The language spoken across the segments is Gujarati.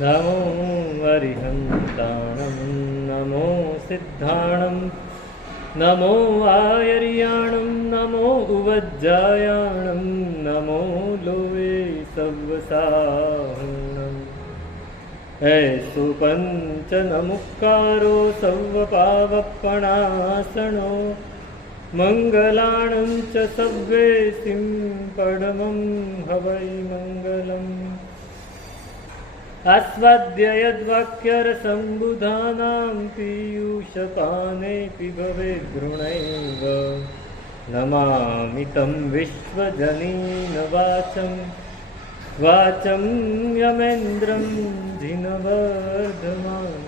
नमो अरिहन्ताणं नमो सिद्धाणं नमो आयर्याणं नमो उवज्जायाणं नमो लोवे सव्वसाहुणम् ऐसु पंच नमुक्कारो सव्वपावपणासनो मंगलाणं च सव्वेसिं परमं हवै मंगलम् आस्वाद्य यद्वाक्यरसम्बुधानां पीयूषपानेऽपि भवेद्गृणैव नमामि तं विश्वजनीन वाचं यमेन्द्रं जिनवर्धमानम्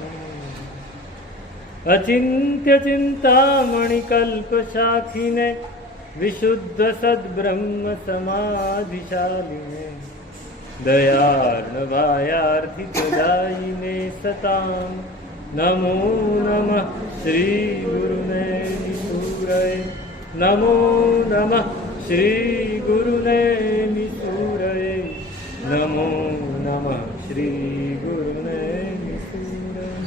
अचिन्त्यचिन्तामणिकल्पशाखिने विशुद्धसद्ब्रह्मसमाधिशालिने दयार्णवायार्थिप्रदायिने सतां नमो नमः श्रीगुरुने निसूरये नमो नमः श्रीगुरुने निसूरये नमो नमः श्रीगुरुने निसूरये।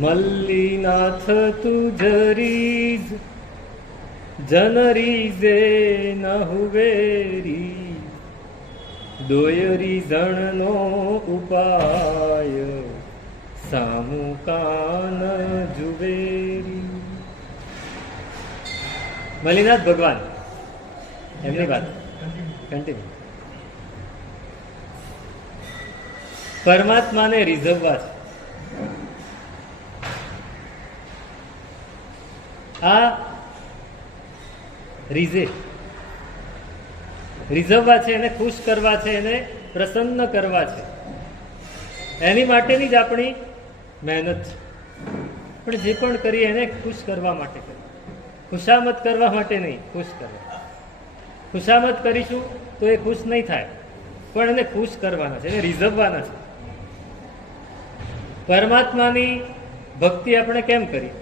मल्लीनाथ तुझरीज जनरीजे न हुवेरी दोयरी जणनो उपाय सामुकान जुवेरी। मल्लीनाथ भगवान एमनी बात कंटिन्यू। परमात्मा ने रिझववा છે। આ રીઝવવા છે, એને ખુશ કરવા છે, એને પ્રસન્ન કરવા છે, એની માટેની જ આપણી મહેનત છે। પણ જે પણ કરીએ એને ખુશ કરવા માટે કરીએ, ખુશામત કરવા માટે નહીં, ખુશ કરવા। ખુશામત કરીશું તો એ ખુશ નહીં થાય, પણ એને ખુશ કરવાના છે, એને રીઝવવાના છે। પરમાત્માની ભક્તિ આપણે કેમ કરીએ?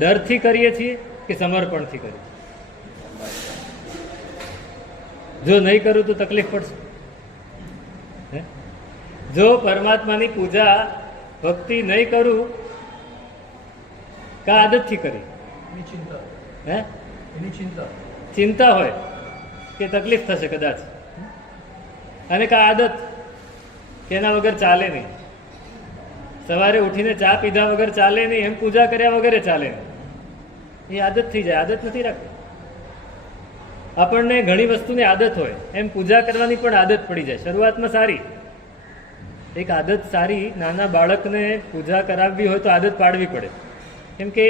ડરથી કરીએ છીએ કે સમર્પણથી કરીએ? જો નહીં કરું તો તકલીફ પડશે। જો પરમાત્માની પૂજા ભક્તિ નહીં કરું કા આદતથી કરી, ચિંતા હોય કે તકલીફ થશે કદાચ, અને કા આદત કે એના વગર ચાલે નહીં, સવારે ઉઠીને ચા પીધા વગર ચાલે નહીં, એમ પૂજા કર્યા વગર ચાલે નહીં, એ આદત થઈ જાય। આદત નથી રાખવી। આપણને ઘણી વસ્તુની આદત હોય, એમ પૂજા કરવાની પણ આદત પડી જાય। શરૂઆતમાં સારી એક આદત, સારી નાના બાળકને પૂજા કરાવવી હોય તો આદત પાડવી પડે, કેમ કે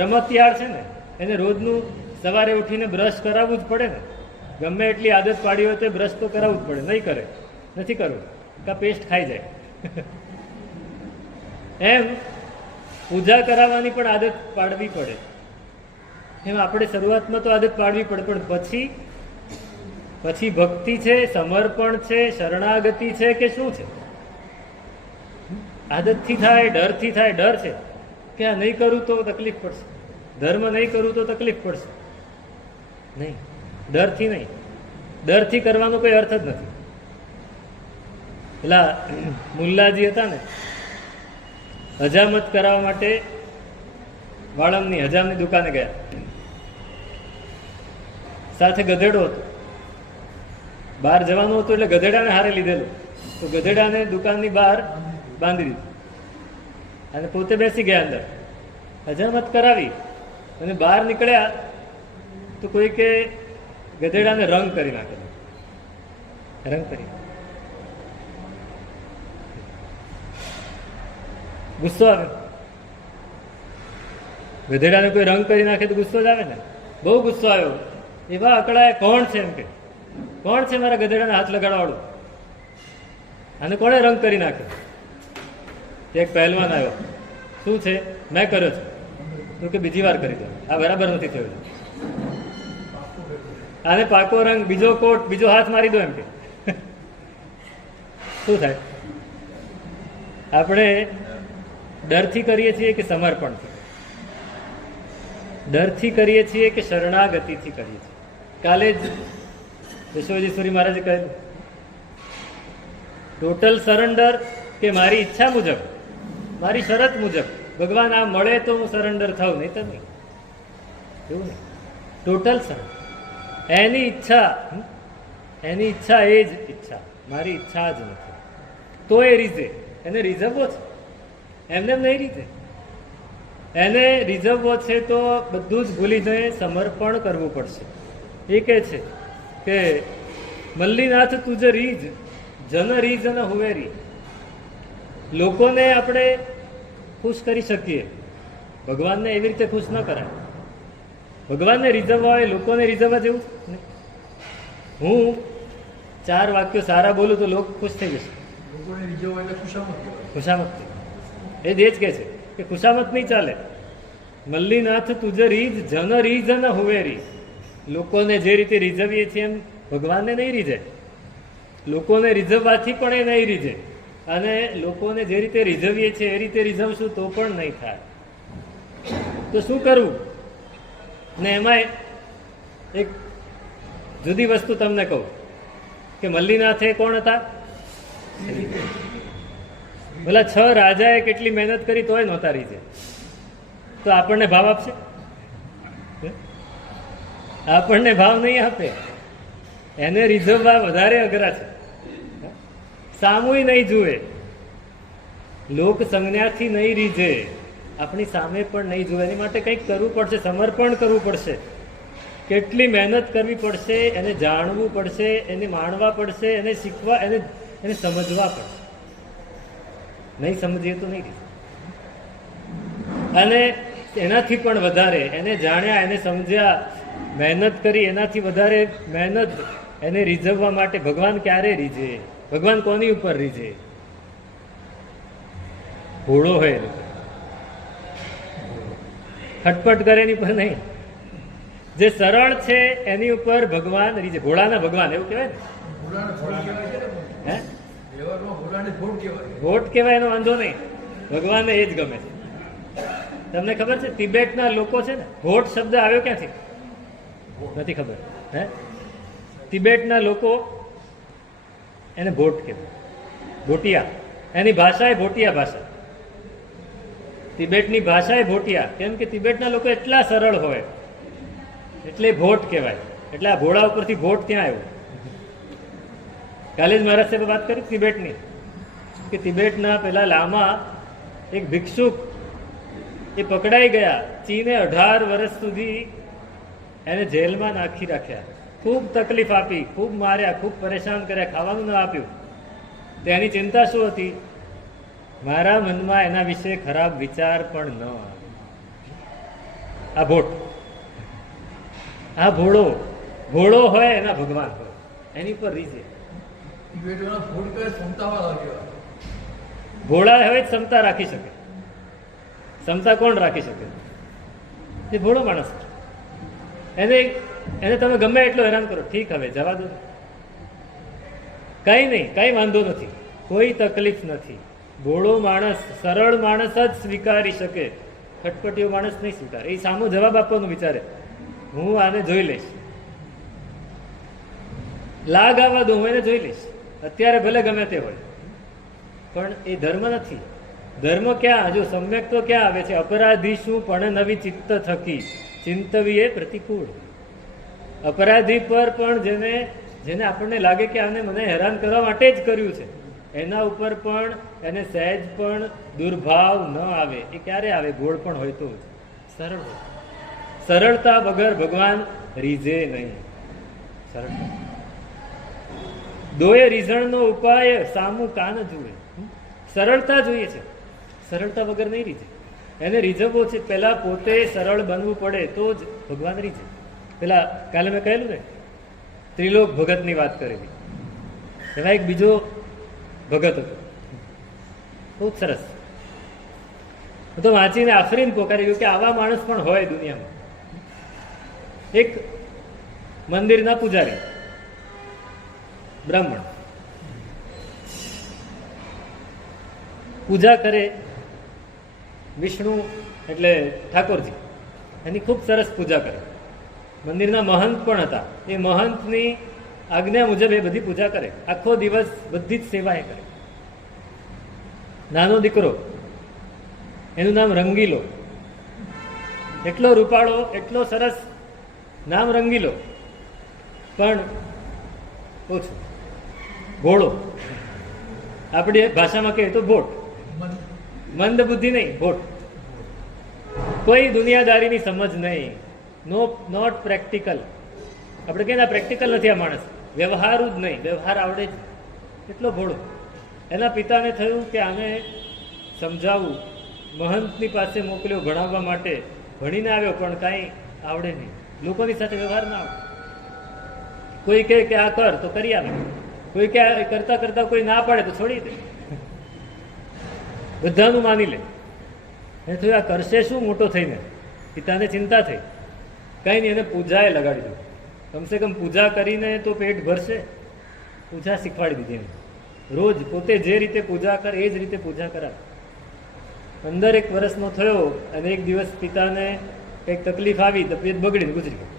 રમતિયાળ છે ને, એને રોજનું સવારે ઉઠીને બ્રશ કરાવવું જ પડે ને। ગમે એટલી આદત પાડી હોય તો બ્રશ તો કરાવવું જ પડે, નહીં કરે, નથી કરવું કા પેસ્ટ ખાઈ જાય। એમ પૂજા કરાવવાની પણ આદત પાડવી પડે। એમ આપણે શરૂઆતમાં તો આદત પાડવી પડે, પણ પછી ભક્તિ છે, સમર્પણ છે, શરણાગતિ છે કે શું છે? આદતથી થાય, ડરથી થાય। ડર છે કે આ નહીં કરું તો તકલીફ પડશે, ધર્મ નહીં કરું તો તકલીફ પડશે, નહીં, ડરથી નહીં। ડરથી કરવાનો કોઈ અર્થ જ નથી। પેલા મુલ્લાજી હતા ને, હજામત કરાવવા માટે વાળંદની હજામની દુકાને ગયા, સાથે ગધેડો હતો, બહાર જવાનું હતું એટલે ગધેડાને હારે લીધેલું, તો ગધેડાને દુકાનની બહાર બાંધી દીધું અને પોતે બેસી ગયા અંદર, હજામત કરાવી અને બહાર નીકળ્યા તો કોઈ કે ગધેડાને રંગ કરી નાખેલો, રંગ કરી, ગુસ્સો આવે। ગધેડાને કોઈ રંગ કરી નાખે તો ગુસ્સો જ આવે ને। બહુ ગુસ્સો આવ્યો, એવા અકળાય, કોણ છે એમ કે, કોણ છે મારા ગધેડાને હાથ લગાડવાવાળું, અને કોણે રંગ કરી નાખ્યો? એક પહેલવાન આવ્યો, શું છે? મેં કર્યો છે। તો કે બીજી વાર કરી દો, આ બરાબર નથી થયું। આને પાકો રંગ, બીજો કોટ, બીજો હાથ મારી દો એમ કે શું થાય? આપણે ડરથી કરીએ છીએ કે સમર્પણથી? ડરથી કરીએ છીએ કે શરણાગતિથી કરીએ છીએ? કાલે જ વિશ્વજીશ્વરી મહારાજે કહ્યું, ટોટલ સરેન્ડર કે મારી ઈચ્છા મુજબ, મારી શરત મુજબ ભગવાન આ મળે તો હું સરેન્ડર થાઉં, નહીં તો નહીં. એવું નહીં, ટોટલ સરેન્ડર. એની ઈચ્છા, એની ઈચ્છા એ જ ઈચ્છા, મારી ઈચ્છા જ નથી. તો એ રીઝે, એને રીઝવવો છે, એમને નહીં રીઝે. એને રીઝવવો છે તો બધું જ ભૂલીને સમર્પણ કરવું પડશે. એ કહે છે કે મલ્લીનાથ તુજ રીજ, જન રીજ ન હુવે રી. લોકોને આપણે ખુશ કરી શકીએ, ભગવાનને એવી રીતે ખુશ ન કરાય. ભગવાનને રીઝવવા હોય, લોકોને રીઝવવા જેવું નહીં. હું 4 વાક્યો સારા બોલું તો લોકો ખુશ થઈ જશે. ખુશામત. એ જ કહે છે કે ખુશામત નહીં ચાલે. મલ્લીનાથ તુજ રીજ, જન રીજ ન હુવે રી. લોકોને જે રીતે રીઝવીએ છીએ એમ ભગવાનને નહીં રીઝે. લોકોને રીઝવવાથી પણ એ નહીં રીઝે, અને લોકોને જે રીતે રીઝવીએ છીએ એ રીતે રીઝવશું તો પણ નહીં થાય. તો શું કરવું? ને એમાં એક જુદી વસ્તુ તમને કહું કે મલ્લીનાથે કોણ હતા? પેલા 6 રાજાએ કેટલી મહેનત કરી તોય નહોતા રીઝે. તો આપણને ભાવ આપશે? આપણને ભાવ નહીં આપે. એને રીઝવવા વધારે અઘરા છે. સામુય નહીં જુએ, લોક સંજ્ઞાથી નહીં રીઝે, આપણી સામે પણ નહીં જુએ. એની માટે કંઈક કરવું પડશે, સમર્પણ કરવું પડશે, કેટલી મહેનત કરવી પડશે, એને જાણવું પડશે, એને માણવા પડશે, એને શીખવા, એને સમજવા પડશે. નહીં સમજીએ તો નહીં રીઝે. અને એનાથી પણ વધારે એને જાણ્યા, એને સમજ્યા, મહેનત કરી, એનાથી વધારે મહેનત એને રીઝવવા માટે ભગવાન ક્યારે રીઝે? ભગવાન કોની ઉપર રીઝે? ભોળો હોય, ખટપટ કરે એની પર નહીં. જે સરળ છે એની ઉપર ભગવાન રીઝે. ભોળાના ભગવાન એવું કહેવાય ને? ભોટ કહેવાય, એનો વાંધો નહીં. ભગવાનને એ જ ગમે છે. તમને ખબર છે તિબેટના લોકો છે ને, ભોટ શબ્દ આવ્યો ક્યાંથી? નથી ખબર? હે, તિબેટના લોકો એને ભોટ કહેવાય, ભોટિયા. એની ભાષા એ ભોટિયા ભાષા. તિબેટની ભાષા એ ભોટિયા. કેમ કે તિબેટના લોકો એટલા સરળ હોય એટલે ભોટ કહેવાય. એટલે આ ભોળા ઉપરથી ભોટ ક્યાં આવ્યો? કાલે જ મહારાજ સાહેબે વાત કરી તિબેટની, કે તિબેટના પેલા લામા એક ભિક્ષુક એ પકડાઈ ગયા. ચીને 18 વર્ષ સુધી એને જેલમાં નાખી રાખ્યા, ખૂબ તકલીફ આપી, ખૂબ માર્યા, ખૂબ પરેશાન કર્યા, ખાવાનું ન આપ્યું. તેની ચિંતા શું હતી? મારા મનમાં એના વિશે ખરાબ વિચાર પણ ન આવે. આ ભોટ, આ ભોળો. ભોળો હોય એના ભગવાન હોય, એની પર રીઝે. ભોળા હોય ક્ષમતા રાખી શકે. ક્ષમતા કોણ રાખી શકે? એ ભોળો માણસ. એને તમે ગમે એટલો હેરાન કરો, ઠીક, હવે જવા દો, કઈ નહીં, કઈ વાંધો નથી, કોઈ તકલીફ નથી. ભોળો માણસ, સરળ માણસ જ સ્વીકારી શકે, ખટપટીયો માણસ નહીં સ્વીકારે. એ સામો જવાબ આપવાનું વિચારે, હું આને જોઈ લઈશ, લાગ આવવા દો, હું એને જોઈ લઈશ, અત્યારે ભલે ગમે તે હોય. પણ એ ધર્મ નથી. ધર્મ ક્યાં? જો સમ્યક તો ક્યાં આવે છે? અપરાધી શું પણ નવી ચિત્ત થકી ચિંતવીએ પ્રતિકૂળ. અપરાધી પર પણ જેને આપણને લાગે કે આને મને હેરાન કરવા માટે જ કર્યું છે, એના ઉપર પણ એને સહેજ પણ દુર્ભાવ ન આવે. એ ક્યારે આવે? ગોળ પણ હોય તો સરળ હોય. સરળતા વગર ભગવાન રીઝે નહીં. સરળતા, દોયે રીઝણનો ઉપાય સામું કાન જુએ. સરળતા જોઈએ છે, સરળતા વગર નહીં રીઝે. એને રીઝવવો છે, પહેલા પોતે સરળ બનવું પડે તો જ ભગવાન રીઝે. પેલા કાલે મેં કહેલું ને, ત્રિલોક ભગતની વાત કરેલી. એમાં એક બીજો ભગત હતો, બહુ સરસ. હું તો વાંચીને આફરીને પોકારી ગયું કે આવા માણસ પણ હોય દુનિયામાં. એક મંદિરના પૂજારી બ્રાહ્મણ પૂજા કરે. વિષ્ણુ એટલે ઠાકોરજી એની ખૂબ સરસ પૂજા કરે. મંદિરના મહંત પણ હતા. એ મહંતની આજ્ઞા મુજબ એ બધી પૂજા કરે. આખો દિવસ બધી જ સેવા એ કરે. નાનો દીકરો, એનું નામ રંગીલો, એટલો રૂપાળો, એટલો સરસ, નામ રંગીલો, પણ ઓછું ભોળો. આપણી ભાષામાં કહીએ તો ભોટ. મંદ બુદ્ધિ નહીં, ભોટ. કોઈ દુનિયાદારીની સમજ નહીં. Not practical. આપણે કહીએ પ્રેક્ટિકલ નથી આ માણસ, વ્યવહારું જ નહીં, વ્યવહાર આવડે જ. એટલો ભોળો. એના પિતાને થયું કે આને સમજાવવું. મહંતની પાસે મોકલ્યો ભણાવવા માટે. ભણીને આવ્યો પણ કાંઈ આવડે નહીં. લોકોની સાથે વ્યવહાર ના આવડે. કોઈ કહે કે આ કર તો કરી આવે, કોઈ કે કરતા કરતા કોઈ ના પાડે તો છોડી દે, બધાનું માની લે. એ થયું આ કરશે શું મોટો થઈને? પિતાને ચિંતા થઈ. કંઈ નહીં, એને પૂજાએ લગાડી દીધું. કમસે કમ પૂજા કરીને તો પેટ ભરશે. પૂજા શીખવાડી દીધી એને. રોજ પોતે જે રીતે પૂજા કરે એ જ રીતે પૂજા કરાવે. 15 વર્ષનો થયો અને એક દિવસ પિતાને કંઈક તકલીફ આવી, તબિયત બગડીને ગુજરી ગયો.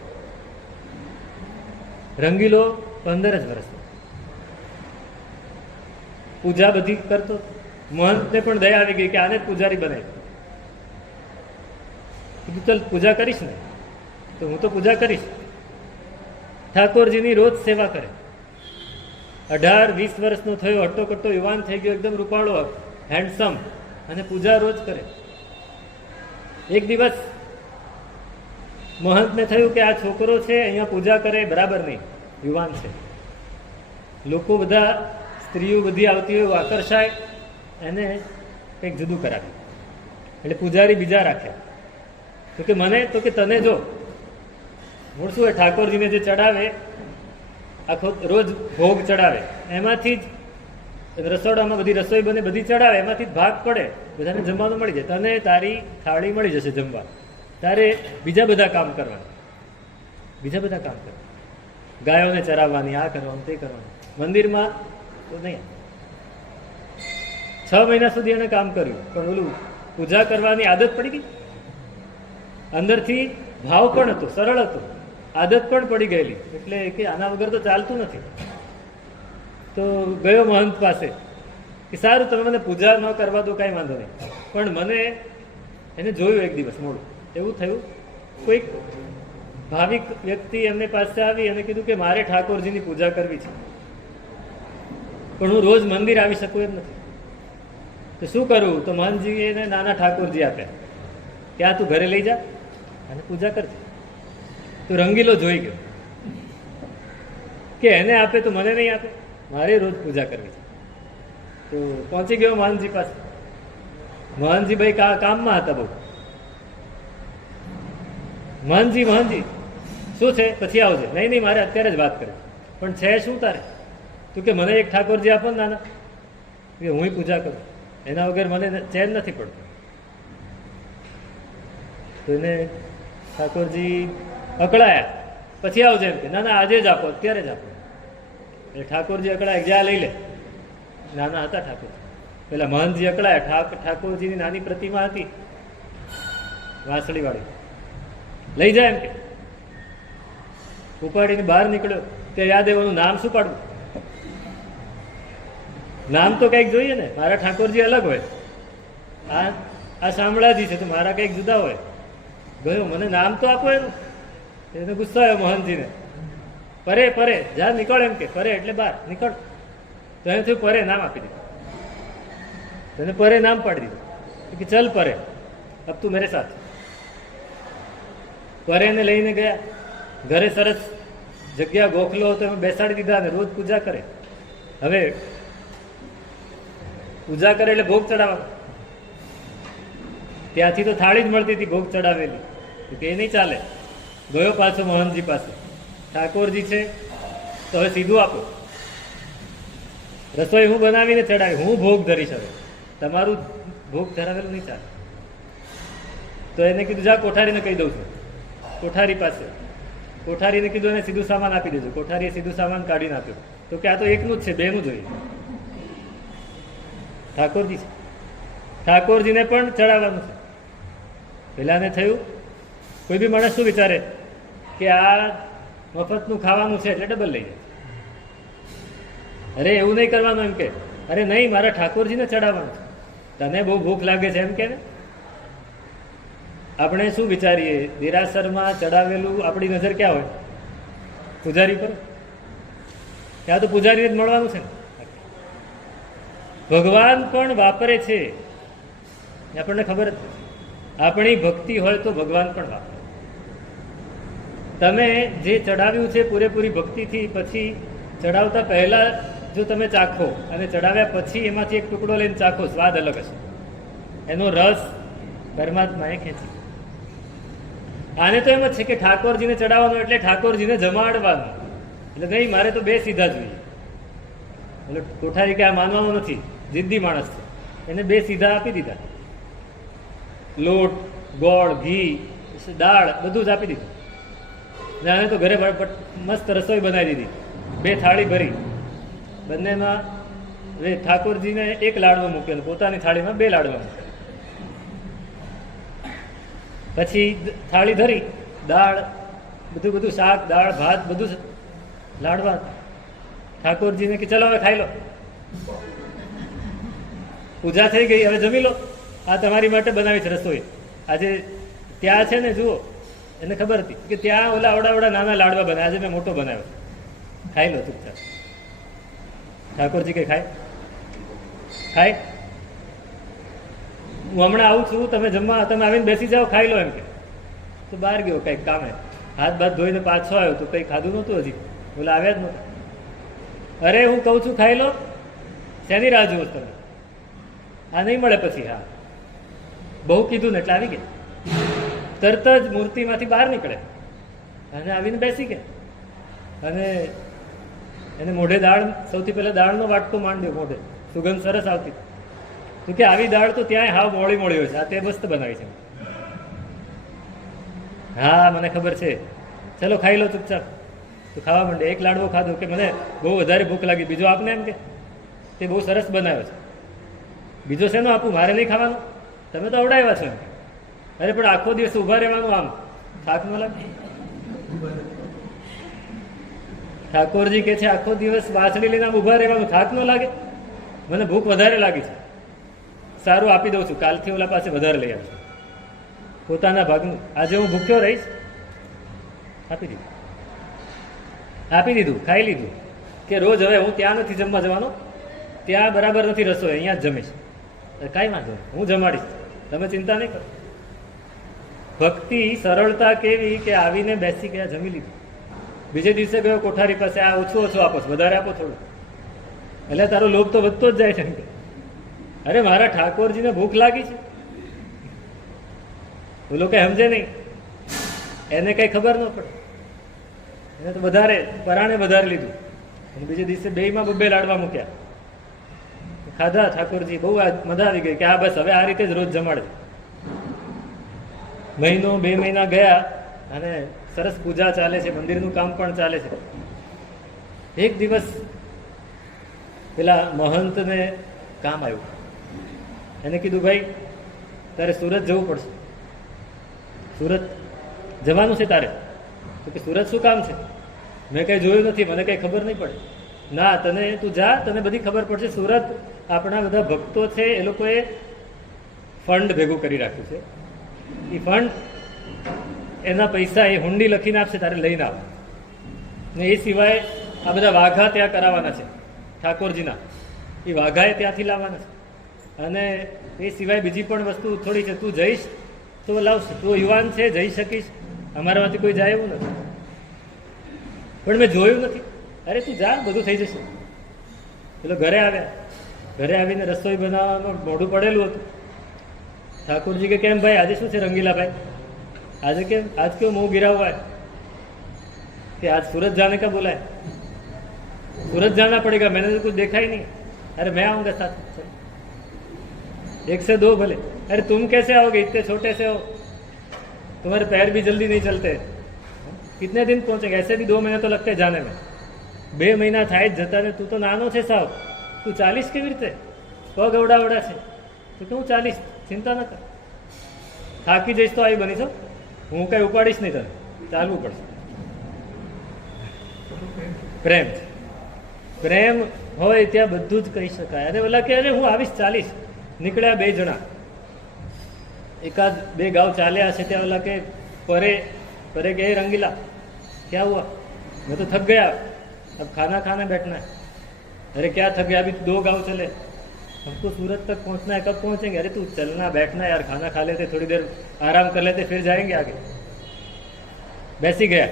રંગીલો 15 જ વર્ષનો, પૂજા બધી કરતો. મહંતને પણ દયા આવી ગઈ કે આને જ પૂજારી બનાવી. કીધું ચાલ પૂજા કરીશ ને, તો હું તો પૂજા કરીશ. ઠાકોરજીની રોજ સેવા કરે. 18-20 વર્ષનો થયો, હટ્ટો કટ્ટો યુવાન થઈ ગયો, એકદમ રૂપાળો, હેન્ડસમ, અને પૂજા રોજ કરે. એક દિવસ મહંતને થયું કે આ છોકરો છે અહીંયા પૂજા કરે બરાબર નહીં, યુવાન છે, લોકો બધા, સ્ત્રીઓ બધી આવતી હોય, આકર્ષાય, એને કંઈક જુદું કરાવ્યું. એટલે પૂજારી બીજા રાખ્યા. તો કે મને, તો કે તને જો મૂળ શું હોય, ઠાકોરજીને જે ચડાવે, આખો રોજ ભોગ ચડાવે, એમાંથી જ રસોડામાં બધી રસોઈ બને, બધી ચડાવે, એમાંથી જ ભાગ પડે, બધાને જમવાનું મળી જાય. તને તારી થાળી મળી જશે જમવા. તારે બીજા બધા કામ કરવાના, બીજા બધા કામ કરવા, ગાયોને ચરાવવાની, આ કરવાનું, તે કરવાનું. મંદિરમાં તો નહીં. 6 મહિના સુધી એને કામ કર્યું, પણ ઓલું પૂજા કરવાની આદત પડી ગઈ. અંદરથી ભાવ પણ હતો, સરળ હતો, આદત પણ પડી ગયેલી. એટલે કે આના વગર તો ચાલતું નથી. તો ગયો મહંત પાસે કે સારું તમે મને પૂજા ન કરવા દો, કાંઈ વાંધો નહીં, પણ મને, એને જોયું એક દિવસ મોડું. એવું થયું કોઈક ભાવિક વ્યક્તિ એમને પાસે આવી અને કીધું કે મારે ઠાકોરજીની પૂજા કરવી છે, પણ હું રોજ મંદિર આવી શકું એમ નથી, તો શું કરું? તો મહંતજી એને નાના ઠાકોરજી આપ્યા કે આ તું ઘરે લઈ જા અને પૂજા કરજે. તો રંગીલો જોઈ ગયો કે એને આપે તો મને નહીં આપે, મારે રોજ પૂજા કરવી છે. તો પહોંચી ગયો મહંતજી પાસે. મહંતજી ભાઈ કામમાં હતા બહુ. મહંતજી શું છે? પછી આવજે. નહીં મારે અત્યારે જ વાત કરે. પણ છે શું તારે? તું કે મને એક ઠાકોરજી આપો ને નાના, કે હું પૂજા કરું, એના વગર મને ચેન નથી પડતું. તો એને ઠાકોરજી અકળાયા. પછી આવજે એમ કે ના આજે જ આપો, અત્યારે જ આપો. એટલે ઠાકોરજી અકળાયા, જ્યાં લઈ લે. નાના હતા ઠાકોરજી. પેલા મહંતજી અકળાયા. ઠાકોરજીની નાની પ્રતિમા હતી વાંસળી વાળી, લઈ જાય એમ કે. ઉપાડીને બહાર નીકળ્યો. તે યાદ એવાનું નામ શું પાડવું? નામ તો કંઈક જોઈએ ને. મારા ઠાકોરજી અલગ હોય, આ શામળાજી છે તો મારા કંઈક જુદા હોય. ગયો, મને નામ તો આપો એનું. એને ગુસ્સો આવ્યો મહંતજીને. પરે જા, નીકળ એમ કે. પરે એટલે બહાર નીકળ. તો એને થયું પરે નામ આપી દીધું. તેને પરે નામ પાડી દીધું કે ચલ પરે, અબ તું મેરે સાથ. પરેને લઈને ગયા ઘરે. સરસ જગ્યા ગોખલો હતો, એમાં બેસાડી દીધા અને રોજ પૂજા કરે. હવે પૂજા કરે એટલે ભોગ ચડાવવા. ત્યાંથી તો થાળી જ મળતી હતી ભોગ ચડાવેલી, એ નહીં ચાલે. ગયો પાછો મહંતજી પાસે. ઠાકોરજી છે તો હવે સીધું આપો, રસોઈ હું બનાવીને ચડાવી, હું ભોગ ધરીશ, હવે તમારું ભોગ ધરાવેલું નહીં ચાલે. તો એને કીધું જા કોઠારીને કહી દઉં છું. કોઠારી પાસે કોઠારીને કીધું એને સીધું સામાન આપી દેજો. કોઠારીએ સીધું સામાન કાઢીને આપ્યું. તો કે આ તો એકનું જ છે, બેનું જોઈએ. ઠાકોરજી છે, ઠાકોરજીને પણ ચડાવવાનું છે. પેલાને થયું, કોઈ બી માણસ શું વિચારે કે આ મફતનું ખાવાનું છે એટલે ડબલ લઈ જાય. અરે એવું નહીં કરવાનું, એમ કે અરે નહીં, મારા ઠાકોરજીને ચડાવવાનું છે. તને બહુ ભૂખ લાગે છે એમ કે ને. આપણે શું વિચારીએ, દેરાસરમાં ચડાવેલું આપણી નજર ક્યાં હોય? પૂજારી પર. ત્યાં તો પૂજારીને જ મળવાનું છે ને. ભગવાન પણ વાપરે છે, આપણને ખબર જ નથી. આપણી ભક્તિ હોય તો ભગવાન પણ વાપરે. તમે જે ચડાવ્યું છે પૂરેપૂરી ભક્તિથી, પછી ચડાવતા પહેલા જો તમે ચાખો અને ચડાવ્યા પછી એમાંથી એક ટુકડો લઈને ચાખો, સ્વાદ અલગ હશે. એનો રસ પરમાત્માએ ખેંચી. આને તો એમ જ છે કે ઠાકોરજીને ચડાવવાનું એટલે ઠાકોરજીને જમાડવાનું. એટલે નહીં, મારે તો બે સીધા જોઈએ. એટલે કોઠારી કે આ માનવાનું નથી, જિદ્દી માણસ છે, એને બે સીધા આપી દીધા. લોટ, ગોળ, ઘી, દાળ બધું જ આપી દીધું. ને આને તો ઘરે મસ્ત રસોઈ બનાવી દીધી, બે થાળી ભરી. બંનેમાં ઠાકોરજીને એક લાડવો મૂક્યો, પોતાની થાળીમાં બે લાડવા મૂક્યા. પછી થાળી ધરી, દાળ બધું શાક, દાળ, ભાત બધું લાડવા. ઠાકોરજીને કે ચલો હવે ખાઈ લો, પૂજા થઈ ગઈ, હવે જમી લો. આ તમારી માટે બનાવી છે રસોઈ. આજે ત્યાં છે ને, જુઓ, એને ખબર હતી કે ત્યાં ઓલા આવડા નાના લાડવા બનાવે, આજે મેં મોટો બનાવ્યો, ખાઈ લો ચૂપચાપ. ઠાકોરજી કે ખાય. હું હમણાં આવું છું, તમે જમવા, તમે આવીને બેસી જાઓ, ખાઈ લો એમ કે. તો બહાર ગયો કંઈક કામે, હાથ બાથ ધોઈને પાછો આવ્યો તો કંઈ ખાધું નહોતું હજી, બોલા આવ્યા જ નહોતા. અરે હું કહું છું ખાઈ લો, શેની રાહ જુઓ તમે? આ નહીં મળે પછી. હા, બહુ કીધું ને એટલે આવી ગયા. તરત જ મૂર્તિમાંથી બહાર નીકળે અને આવીને બેસી ગયા. અને એને મોઢે દાળ, સૌથી પહેલા દાળનો વાટકો માંડ્યો મોઢે, સુગંધ સરસ આવતી. તો કે આવી દાળ તો ત્યાંય હાવ મોળી હોય છે, આ તે મસ્ત બનાવી છે. હા મને ખબર છે, ચલો ખાઈ લો ચૂપચાપ. તો ખાવા માંડે. એક લાડવો ખાધો કે મને બહુ વધારે ભૂખ લાગી, બીજો આપને એમ કે તે બહુ સરસ બનાવ્યો છે. બીજો શેનો આપું, મારે નહીં ખાવાનું, તમે તો અવડાવ્યા છો એમ. અરે પણ આખો દિવસ ઊભા રહેવાનું, આમ થાક ન લાગે? ઠાકોરજી કે છે આખો દિવસ વાસળી લઈને આમ ઊભા રહેવાનું, થાક ન લાગે? મને ભૂખ વધારે લાગી છે, સારું આપી દઉં છું, કાલથી ઓલા પાસે વધારે લઈ આવીશું. પોતાના ભાગનું. આજે હું ભૂખ્યો રહીશ, આપી દીધું, ખાઈ લીધું. કે રોજ હવે હું ત્યાં નથી જમવા જવાનો, ત્યાં બરાબર નથી રસોઈ, અહીંયા જ જમીશ. કાંઈ વાંધો નહીં, હું જમાડીશ, તમે ચિંતા નહીં કરો. ભક્તિ સરળતા કેવી કે આવીને બેસી ગયા, જમી લીધું. બીજે દિવસે ગયો કોઠારી પાસે, આ ઓછું આપો, વધારે આપો થોડું. એટલે તારો લોભ તો વધતો જ જાય છે. અરે મારા ઠાકોરજીને ભૂખ લાગી છે. બોલો કે સમજે નહીં, એને કઈ ખબર ન પડે. એને તો વધારે પરાણે વધારે લીધું. અને બીજે દિવસે બેયમાં બબ્બે લાડવા મૂક્યા, ખાધા. ઠાકોરજી બહુ મજા આવી ગઈ કે હા બસ હવે આ રીતે જ રોજ જમાડે. મહિનો 2 મહિના ગયા અને સરસ પૂજા ચાલે છે, મંદિરનું કામ પણ ચાલે છે. એક દિવસ પેલા મહંતને કામ આવ્યું. એને કીધું ભાઈ તારે સુરત જવું પડશે. સુરત જવાનું છે તારે? તો કે સુરત શું કામ છે? મેં કંઈ જોયું નથી, મને કંઈ ખબર નહીં પડે. ના, તું જા, તને બધી ખબર પડશે. સુરત આપણા બધા ભક્તો છે, એ લોકોએ ફંડ ભેગું કરી રાખ્યું છે. એ ફંડ, એના પૈસા એ હુંડી લખીને આપશે, તારે લઈને આવ. ને એ સિવાય આ બધા વાઘા ત્યાં કરાવવાના છે ઠાકોરજીના, એ વાઘાએ ત્યાંથી લાવવાના છે. અને એ સિવાય બીજી પણ વસ્તુ થોડી છે. તું જઈશ તો લાવશે, તું યુવાન છે, જઈ શકીશ, અમારામાંથી કોઈ જાય એવું નથી. પણ મેં જોયું નથી. અરે તું જા, બધું થઈ જશે. પેલો ઘરે આવ્યા, ઘરે આવીને રસોઈ બનાવવામાં મોઢું પડેલું હતું. ઠાकुर કે કેમ ભાઈ આજે શું છે રંગીલા ભાઈ? આજે કેમ, आज क्यों मुंह गिरा हुआ है? कि आज सूरत जाने का बोला है, सूरत जाना पड़ेगा, मैंने तो कुछ देखा ही नहीं. अरे मैं आऊंगा साथ, 1 से 2 भले. अरे तुम कैसे आओगे, इतने छोटे से हो, तुम्हारे पैर भी जल्दी नहीं चलते. कितने दिन पहुंचेंगे? ऐसे भी 2 महीने तो लगते जाने में. 2 મહિના થાય જ જતા ને. તું તો નાનો છે સાવ, તું 40 કેવી રીતે? પગ અવડાવડા છે તો કે હું 40, ચિંતા ન કર. થાકી જઈશ તો આવી બની છો, હું કઈ ઉપાડીશ નહીં, તને ચાલવું પડશે. પ્રેમ પ્રેમ હોય ત્યાં બધું જ કહી શકાય. અને ઓલા કે હું આવીશ 40. નીકળ્યા 2 જણા, एकाध 2 गांव चाल्या हसे त्या वाला के परे गए रंगीला, क्या हुआ? मैं तो थक गया, अब खाना खाने बैठना है. अरे क्या थक गया, अभी 2 गांव चले, हमको सूरत तक पहुंचना है, कब पहुंचेंगे? अरे तू चलना, बैठना यार, खाना खा लेते, थोड़ी देर आराम कर लेते, फिर जाएंगे आगे. बैसी गया.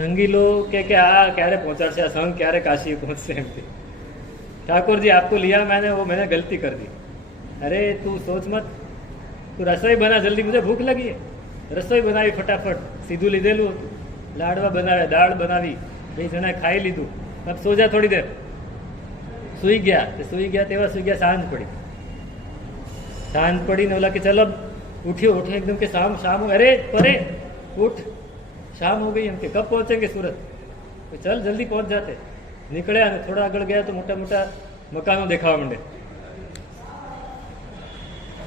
रंगीलो के आ क्यारे पहुंचाड़शे, आ संघ क्यारे काशी पहुंचशे एम के. ठाकुर जी आपको लिया मैंने, वो मैंने गलती कर दी. अरे तू सोच मत, तू रसोई बना जल्दी, मुझे भूख लगी है. रसोई बनावी फटाफट, सीधું લીધેલું હતું, લાડવા બનાવ્યા, દાળ બનાવી, 2 જણાએ ખાઈ લીધું. अब सो जा थोड़ी देर. સુઈ ગયા તેવા સુઈ ગયા. સાંજ પડી ને ઓલા કે ચલો उठियो एकदम के शाम. अरे परे उठ, शाम हो गई. हम के कब पहुंचेंगे सूरत? चल जल्दी पहुंच जाते. निकले અને થોડા આગળ ગયા તો મોટા મોટા મકાનો દેખાવા માંડે.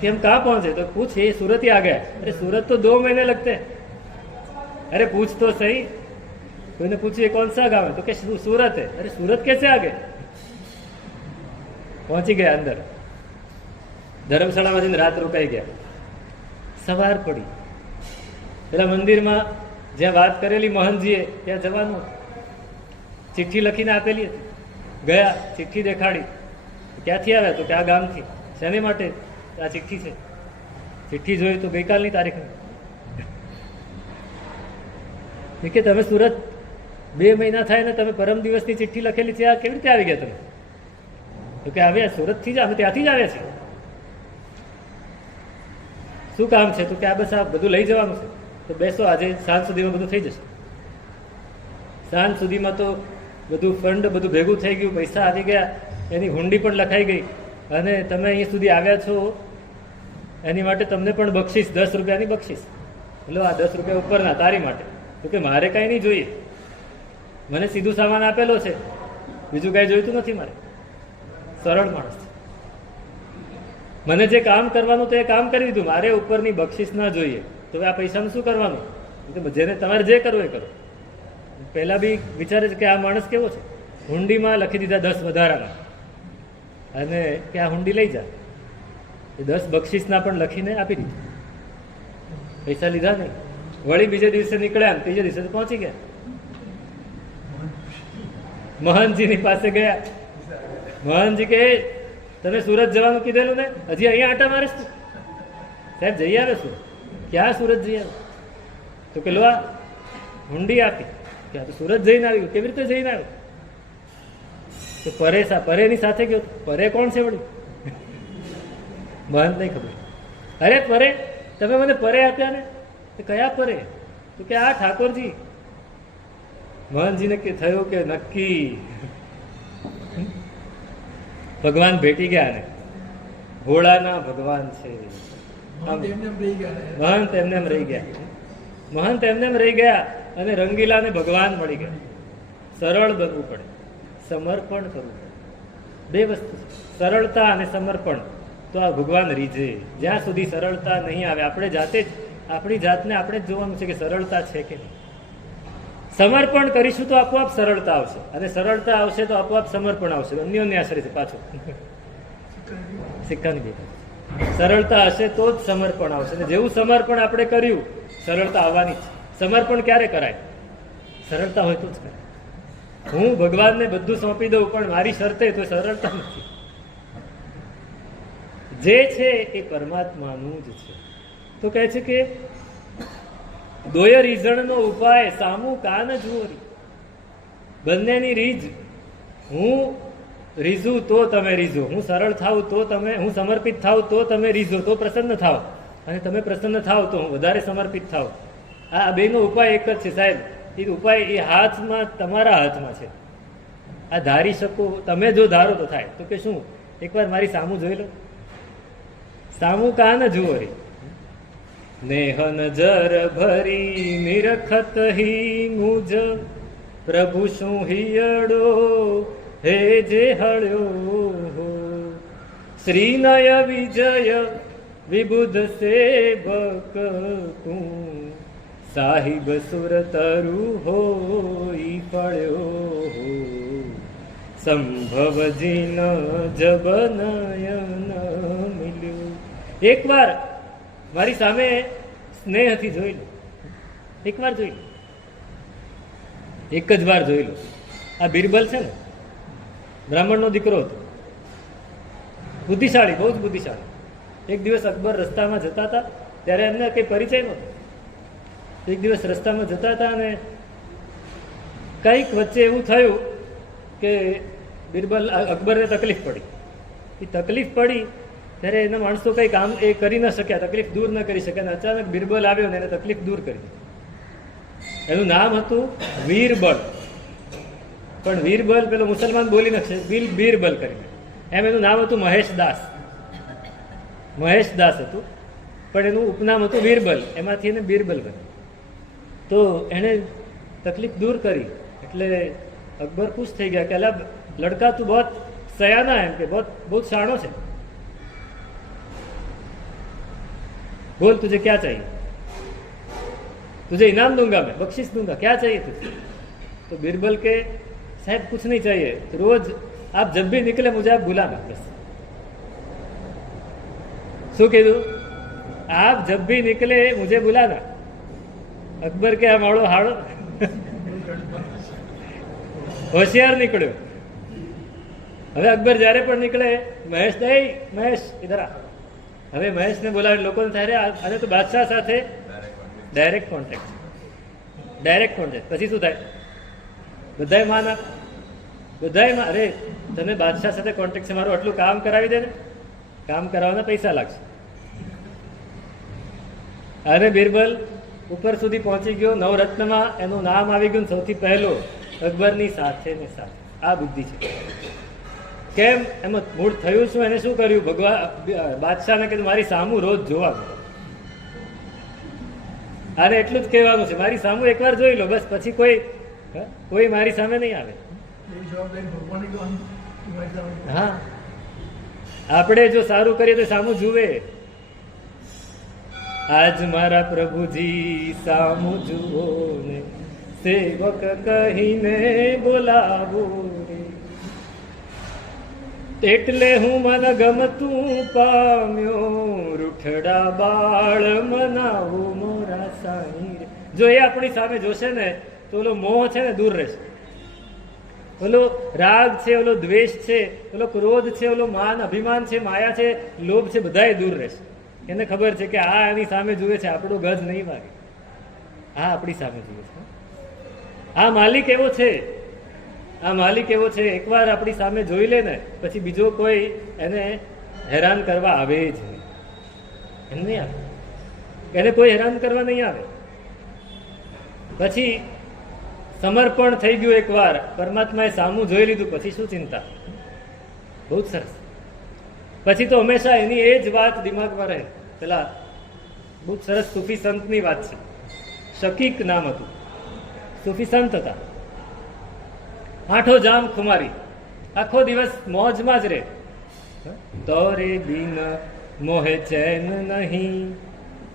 कि हम कहाँ पहुंचे? तो पूछ, ये सूरत ही आ गया. अरे सूरत तो 2 महीने लगते. अरे पूछ तो सही. कोई ने पूछी ये कौन सा गांव है? तो क्या सूरत है. अरे सूरत कैसे आ गए? पहुंची गया अंदर. धर्मशाला में रात रोकाई गया. सवार पड़ी. પેલા મંદિરમાં જ્યાં વાત કરેલી મહંતજીએ ત્યાં જવાનું. ચિઠ્ઠી લખીને આપેલી હતી. ગયા, ચિઠ્ઠી દેખાડી. ક્યાંથી આવ્યા? તો કે આ ગામથી. શેને માટે? આ ચિઠ્ઠી છે. ચિઠ્ઠી જોઈ તો ગઈકાલની તારીખની. કે તમે સુરત 2 મહિના થાય ને તમે પરમ દિવસની ચિઠ્ઠી લખેલી છે, આ કેવી રીતે આવી ગયા તમે? તો કે આવ્યા સુરતથી જ, અમે ત્યાંથી જ આવ્યા છીએ. શું કામ છે? તો કે આ બસ આ બધું લઈ જવાનું છે. તો બેસો, આજે સાંજ સુધીમાં બધું થઈ જશે. સાંજ સુધીમાં તો બધું ફંડ બધું ભેગું થઈ ગયું, પૈસા આવી ગયા, એની હુંડી પણ લખાઈ ગઈ. અને તમે અહીં સુધી આવ્યા છો એની માટે તમને પણ બક્ષિસ, 10 રૂપિયાની બક્ષિસ. લો આ 10 રૂપિયા ઉપરના તારી માટે. તો કે મારે કાંઈ નહીં જોઈએ, મને સીધું સામાન આપેલો છે, બીજું કાંઈ જોઈતું નથી મારે. સરળ માણસ છે. મને જે કામ કરવાનું તો એ કામ કરી દીધું, મારે ઉપરની બક્ષિસ ના જોઈએ. તો આ પૈસાનું શું કરવાનું? જેને તમારે જે કરવું એ કરો. પહેલા બી વિચારે છે કે આ માણસ કેવો છે. હુંડીમાં લખી દીધા 10 વધારાના, અને કે આ હુંડી લઈ જા. એ 10 બક્ષિસના પણ લખીને આપી દીધું. પૈસા લીધા નહીં. વળી બીજે દિવસે નીકળ્યા, ત્રીજે દિવસે પહોંચી ગયા. મહંતજીની પાસે ગયા. મહંતજી કે તને સુરત જવાનું કીધેલું ને, હજી અહીંયા આટા મારીશ તું? સાહેબ જઈ આવે છું. ક્યાં સુરત જઈ આવે? તો કે લો આ હુંડી આપી. ક્યાં? તો સુરત જઈને આવ્યું. કેવી રીતે જઈને આવ્યું? તો પરેની સાથે ગયો. પરે કોણ છે વળી? મહંત નહીં ખબર. અરે પરે, તમે મને પરે આપ્યા ને? તો કયા પરે? તો કે આ ઠાકોરજી. મહંતજીને કે થયું કે નક્કી ભગવાન ભેટી ગયા ને. ભોળાના ભગવાન છે. મહંત એમને એમ રહી ગયા. મહંત એમને એમ રહી ગયા અને રંગીલાને ભગવાન મળી ગયા. સરળ બનવું પડે, સમર્પણ કરવું પડે. 2 વસ્તુ છે, સરળતા અને સમર્પણ. તો આ ભગવાન રીઝે. જ્યાં સુધી સરળતા નહીં આવે, આપણે જાતે જ આપણી જાતને આપણે જ જોવાનું છે કે સરળતા છે કે નહીં. સમર્પણ કરીશું તો આપોઆપ સરળતા આવશે, અને સરળતા આવશે તો આપોઆપ સમર્પણ આવશે. અન્યોને આશરે છે પાછું સિક્કાની બે. સરળતા હશે તો જ સમર્પણ આવશે. અને જેવું સમર્પણ આપણે કર્યું, સરળતા આવવાની જ. સમર્પણ ક્યારે કરાય? સરળતા હોય તો જ કરાય. હું ભગવાનને બધું સોંપી દઉં પણ મારી શરતે, તો સરળતા નથી. જે છે એ પરમાત્માનું જ છે. તો કહે છે કે દોય રીઝણનો ઉપાય સામું કાન જુઓરી. બંનેની રીઝ. હું રીઝું તો તમે રીઝો, હું સરળ થાવ તો તમે, હું સમર્પિત થાવ તો તમે રીઝો, તો પ્રસન્ન થાવ. અને તમે પ્રસન્ન થાવ તો હું વધારે સમર્પિત થાવ. આ બેનો ઉપાય એક જ છે સાહેબ. એ ઉપાય એ હાથમાં, તમારા હાથમાં છે. આ ધારી શકો તમે, જો ધારો તો થાય. તો કે શું? એકવાર મારી સામું જોઈ લો. સામું કાન જુઓ રે. नेह नजर भरी निरखत ही मुझ प्रभु शू हियड़ो हे जे हळ्यो श्रीनय विजय विबुध सेवक तू साहिब सुरतरु होई पड्यो संभव जीन जब नयन मिल्यो। एक વાર મારી સામે સ્નેહથી જોઈ લો, એક વાર જોઈ લો, એક જ વાર જોઈ લો. આ બિરબલ છે ને, બ્રાહ્મણનો દીકરો હતો, બુદ્ધિશાળી, બહુ જ બુદ્ધિશાળી. એક દિવસ અકબર રસ્તામાં જતા હતા ત્યારે એમને કંઈ પરિચય નહોતો. એક દિવસ રસ્તામાં જતા હતા અને કંઈક વચ્ચે એવું થયું કે બિરબલ અકબરને તકલીફ પડી. એ તકલીફ પડી ત્યારે એના માણસો કંઈ કામ એ કરી ન શક્યા, તકલીફ દૂર ન કરી શક્યા, અને અચાનક બિરબલ આવ્યો ને એને તકલીફ દૂર કરી. એનું નામ હતું વીરબલ, પણ વીરબલ પેલો મુસલમાન બોલી નાખશે બીરબલ કરીને, એમ એનું નામ હતું મહેશદાસ. મહેશદાસ હતું પણ એનું ઉપનામ હતું વીરબલ, એમાંથી એને બીરબલ બન્યું. તો એણે તકલીફ દૂર કરી એટલે અકબર ખુશ થઈ ગયા કે અલા લડકા તું બહુ સયાના, એમ કે બહુ શાણો છે, बोल तुझे क्या चाहिए, तुझे इनाम दूंगा मैं, बख्शिश दूंगा, क्या चाहिए तुझे? तो बीरबल के साहब कुछ नहीं चाहिए, रोज आप जब भी निकले मुझे आप बुलाना बस. શું કીધું? आप जब भी निकले मुझे बुलाना. અકબર કે આ માળો હાડો હોશિયાર નીકળ્યો. હવે અકબર જ્યારે પણ નીકળે મહેશ દઈ મહેશ ઇધર આ. હવે મહેશને બોલાવી લોકોને થાય અને તો બાદશાહ સાથે ડાયરેક્ટ કોન્ટેક્ટ, ડાયરેક્ટ કોન્ટેક્ટ. પછી શું થાય? બધાય માન આપ, બધાય માં અરે તને બાદશાહ સાથે કોન્ટેક્ટ છે, મારું આટલું કામ કરાવી દે ને, કામ કરાવવાના પૈસા લાગશે. અને બિરબલ ઉપર સુધી પહોંચી ગયો, નવરત્નમાં એનું નામ આવી ગયું સૌથી પહેલો, અકબરની સાથે ને સાથે. આ બુદ્ધિ છે. કેમ? એમાં મૂળ થયું શું? એને શું કર્યું? ભગવાન બાદશાહને કીધું મારી સામું રોજ જોવા. આને એટલું જ કહેવાનું છે, મારી સામું એકવાર જોઈ લો બસ, પછી કોઈ મારી સામે નહીં આવે. હા, આપણે જો સારું કરીએ તો સામું જુએ. આજ મારા પ્રભુજી સામું જુઓ ને, સેવક કહીને બોલાવો રે, એટલે હું મન ગમતું પામ્યો, રૂઠડા બાળ મનાવું મોરા સાઈ રે. જો એ આપણી સામે જોશે ને તો ઓલો મોહ છે ને દૂર રહેશે, ઓલો રાગ છે, ઓલો દ્વેષ છે, ઓલો ક્રોધ છે, ઓલો માન અભિમાન છે, માયા છે, લોભ છે, બધાય દૂર રહેશે. એને ખબર છે કે આ એની સામે જુએ છે, આપણો ગજ નહીં વાગે, આ આપણી સામે જુએ છે. આ માલિક એવો છે, આ માલિક એવો છે, એકવાર આપણી સામે જોઈ લે ને પછી બીજો કોઈ એને હેરાન કરવા આવે જ નહીં. એમ નહીં આવે, એને કોઈ હેરાન કરવા નહીં આવે. પછી સમર્પણ થઈ ગયું, એકવાર પરમાત્માએ સામું જોઈ લીધું, પછી શું ચિંતા? બહુ જ સરસ. પછી તો હંમેશા એની એ જ વાત દિમાગમાં રહે. પેલા બહુ જ સરસ સૂફી સંતની વાત છે, શકીક નામ હતું, સૂફી સંત હતા. આઠો જામ ખુમારી, આખો દિવસ મોજમાં જ રહે. તોરે બિન મોહે ચેન નહીં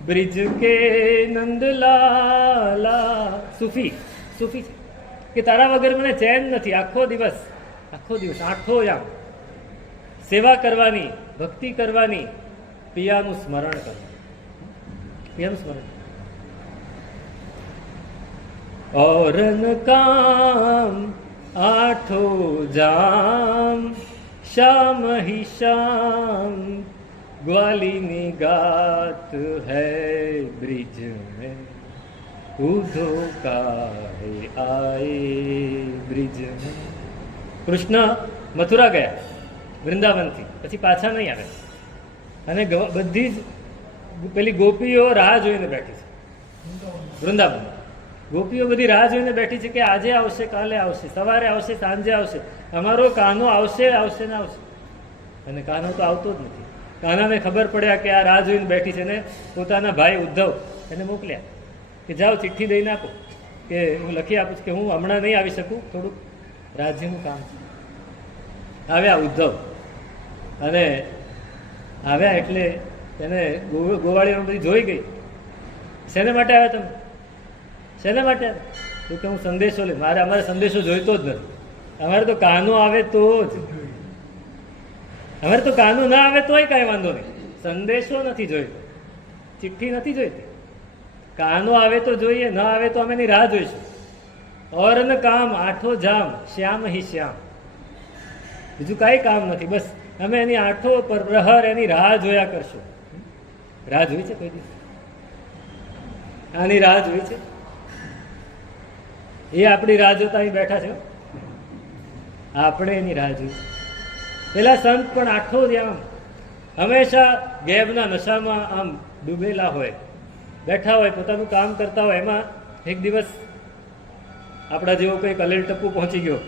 બ્રિજ કે નંદલાલા. સૂફી સૂફી કે તારા વગર મને ચેન નથી. આખો દિવસ આઠો જામ સેવા કરવાની, ભક્તિ કરવાની, પિયાનું સ્મરણ કરવાનું, પિયાનું સ્મરણ. औरन काम आठो जाम शाम ही शाम ग्वाली ની गात है ब्रिज में उधो काहे आए ब्रिज में. કૃષ્ણ મથુરા ગયા વૃંદાવનથી, પછી પાછા નહીં આવે. અને બધી જ પેલી ગોપીઓ રાહ જોઈને બેઠી છે વૃંદાવન. ગોપીઓ બધી રાહ જોઈને બેઠી છે કે આજે આવશે, કાલે આવશે, સવારે આવશે, સાંજે આવશે, અમારો કાનો આવશે આવશે ને આવશે. અને કાનો તો આવતો જ નથી. કાનાને ખબર પડ્યા કે આ રાહ જોઈને બેઠી છે ને પોતાના ભાઈ ઉદ્ધવ એને મોકલ્યા કે જાઓ ચિઠ્ઠી દઈને આપો કે હું લખી આપું કે હું હમણાં નહીં આવી શકું, થોડુંક રાજ્યનું કામ છે. આવ્યા ઉદ્ધવ, અને આવ્યા એટલે એને ગોવાળીઓ બધી જોઈ ગઈ. શેને માટે આવ્યા તમે? શેને માટે આવ્યા? તો કે હું સંદેશો લે. અમારે સંદેશો જોઈતો જ નથી. અમારે તો કાનો આવે તો જ, અમારે તો કાનો ના આવે તોય કાંઈ વાંધો નહીં. સંદેશો નથી જોઈતો, ચિઠ્ઠી નથી જોઈતી. કાનો આવે તો જોઈએ, ન આવે તો અમે એની રાહ જોઈશું. ઓરન કામ આઠો જામ શ્યામ હિ શ્યામ. બીજું કાંઈ કામ નથી, બસ અમે એની આઠો પર પ્રહર એની રાહ જોયા કરશું. રાહ જોઈ છે કોઈ દિવસ? આની રાહ જોઈ છે? એ આપણી રાહ જોતા અહીં બેઠા છે, આપણે એની રાહ જોઈ. પેલા સંત પણ આઠો જ આમ હંમેશા ગેબના નશામાં આમ ડૂબેલા હોય, બેઠા હોય, પોતાનું કામ કરતા હોય. એમાં એક દિવસ આપણા જેવો કોઈ કલેલ ટપ્પુ પહોંચી ગયો,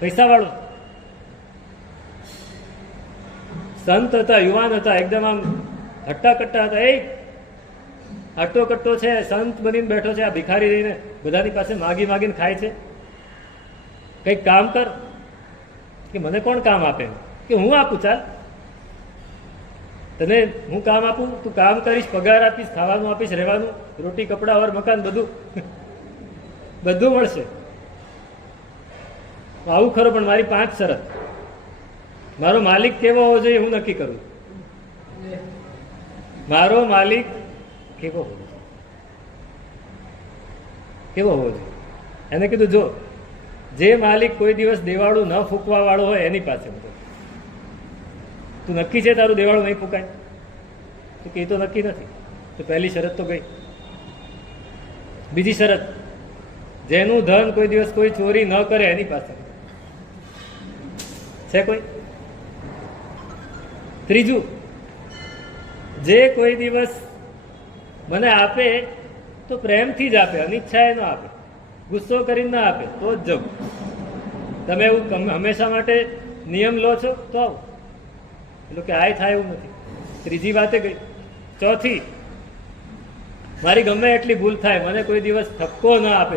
પૈસાવાળો સંત હતા, યુવાન હતા, એકદમ આમ હટ્ટા કટ્ટા હતા. એ હટ્ટો કટ્ટો છે, સંત બનીને બેઠો છે, આ ભિખારી રહીને બધાની પાસે માગી માગીને ખાય છે. કંઈક કામ કર. કે મને કોણ કામ આપે? કે હું આપું, ચાલ તને હું કામ આપું, તું કામ કરીશ, પગાર આપીશ, ખાવાનું આપીશ, રહેવાનું, રોટી કપડા ઓર મકાન બધું બધું મળશે. આવું ખરો, પણ મારી 5 શરત. મારો માલિક કેવો હોવો જોઈએ હું નક્કી કરું. મારો માલિક કેવો હોવો જોઈએ? કેવો હોવો જોઈએ? એને કીધું જો જે માલિક કોઈ દિવસ દેવાળું ન ફૂંકવા વાળો હોય એની પાસે તું નક્કી છે તારું દેવાળું નહીં ફૂંકાય? તો કે તો નક્કી નથી. તો પહેલી શરત તો ગઈ. બીજી શરત, જેનું ધન કોઈ દિવસ કોઈ ચોરી ન કરે એની પાસે છે કોઈ? ત્રીજું, જે કોઈ દિવસ મને આપે તો પ્રેમથી જ આપે, અનિચ્છાએ ન આપે, ગુસ્સો કરીને ના આપે તો જ જવું. તમે એવું હંમેશા માટે નિયમ લો છો તો આવો, એટલે કે આય થાય એવું નથી. ત્રીજી વાતે ગઈ. ચોથી, મારી ગમે એટલી ભૂલ થાય, મને કોઈ દિવસ ઠપકો ના આપે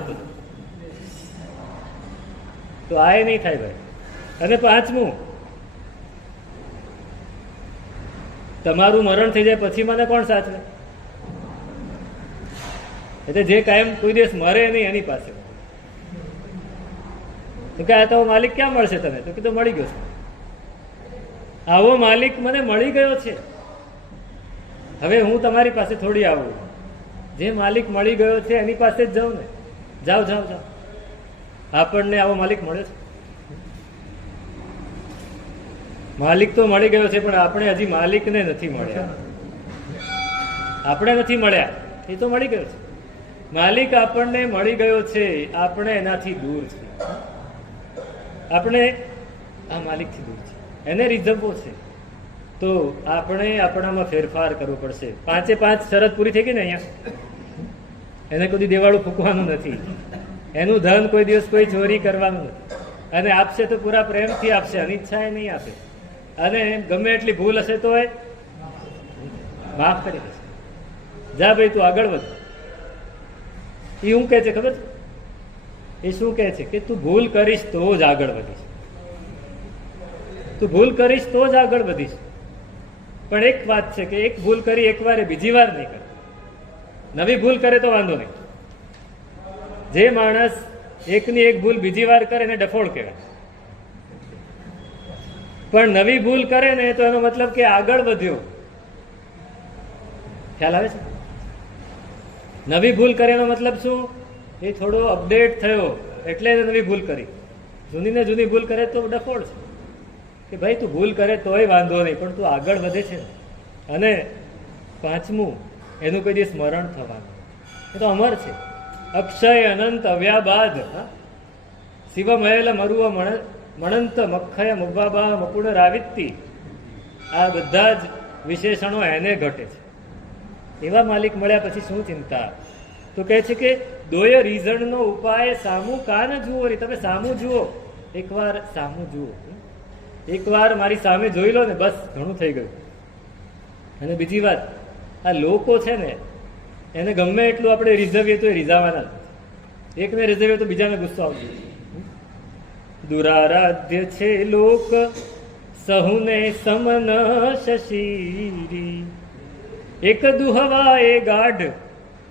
તો આય નહીં થાય ભાઈ. અને પાંચમું, તમારું મરણ થઈ જાય પછી મને કોણ સાચવે? એટલે જે કાયમ કોઈ દિવસ મરે નહીં એની પાસે. તો કે આ તો માલિક ક્યાં મળશે તને? તો કીધું મળી ગયો છે. આવો માલિક મને મળી ગયો છે, હવે હું તમારી પાસે થોડી આવું. જે માલિક મળી ગયો છે એની પાસે જ જાઉં ને. જાઓ જાઓ જાઓ. આપણને આવો માલિક મળે છે? માલિક તો મળી ગયો છે, પણ આપણે હજી માલિકને નથી મળ્યા. આપણે નથી મળ્યા, એ તો મળી ગયો છે. માલિક આપણને મળી ગયો છે, આપણે એનાથી દૂર છે. આપણે આ માલિકથી દૂર છે, એને રીઝવવો છે. તો આપણે આપણામાં ફેરફાર કરવો પડશે. 5 શરત પૂરી થઈ ગઈ ને અહીંયા. એને કોઈ દેવાળું ફૂંકવાનું નથી, એનું ધન કોઈ દિવસ કોઈ ચોરી કરવાનું નથી, અને આપશે તો પૂરા પ્રેમથી આપશે, અનિચ્છાએ નહીં આપે. અને ગમે એટલી ભૂલ હશે તો એ માફ કરી દેશે. જા ભાઈ તું આગળ વધ. એ શું કહે છે ખબર છે? એ શું કહે છે કે તું ભૂલ કરીશ તો જ આગળ વધીશ. તું ભૂલ કરીશ તો જ આગળ વધીશ. પણ એક વાત છે કે એક ભૂલ કરી એક વાર, બીજી વાર નહીં કરે. નવી ભૂલ કરે તો વાંધો નહીં. જે માણસ એકની એક ભૂલ બીજી વાર કરે એને ડફોળ કહેવાય. પણ નવી ભૂલ કરે ને તો એનો મતલબ કે આગળ વધ્યો. ખ્યાલ આવે છે? નવી ભૂલ કરે એનો મતલબ શું? એ થોડો અપડેટ થયો એટલે એને નવી ભૂલ કરી. જૂની ને જૂની ભૂલ કરે તો ડફોળ છે કે ભાઈ તું ભૂલ કરે તોય વાંધો નહીં, પણ તું આગળ વધે છે. અને પાંચમું, એનું કોઈ દિવસ સ્મરણ થવાનું. એ તો અમર છે. અક્ષય અનંત અવ્યાબાદ શિવમયેલ મરુવ મણંત મખય મુબાબા મપુણ રાવિત્તી. આ બધા જ વિશેષણો એને ઘટે છે. એવા માલિક મળ્યા પછી શું ચિંતા? તો કહે છે કે દોય રીઝણનો ઉપાય સામું કાન જુઓ રે. તમે સામું જુઓ, એકવાર સામું જુઓ. એકવાર મારી સામે જોઈ લો ને બસ ઘણું થઈ ગયું. અને બીજી વાત, આ લોકો છે ને એને ગમે એટલું આપણે રીઝવીએ તો એ રીઝાવાના. એકને રીઝવીએ તો બીજાને ગુસ્સો આવશે. દુરારાધ્ય છે લોક સહુને સમન શશીરી, એક દુહવા એ ગાઢ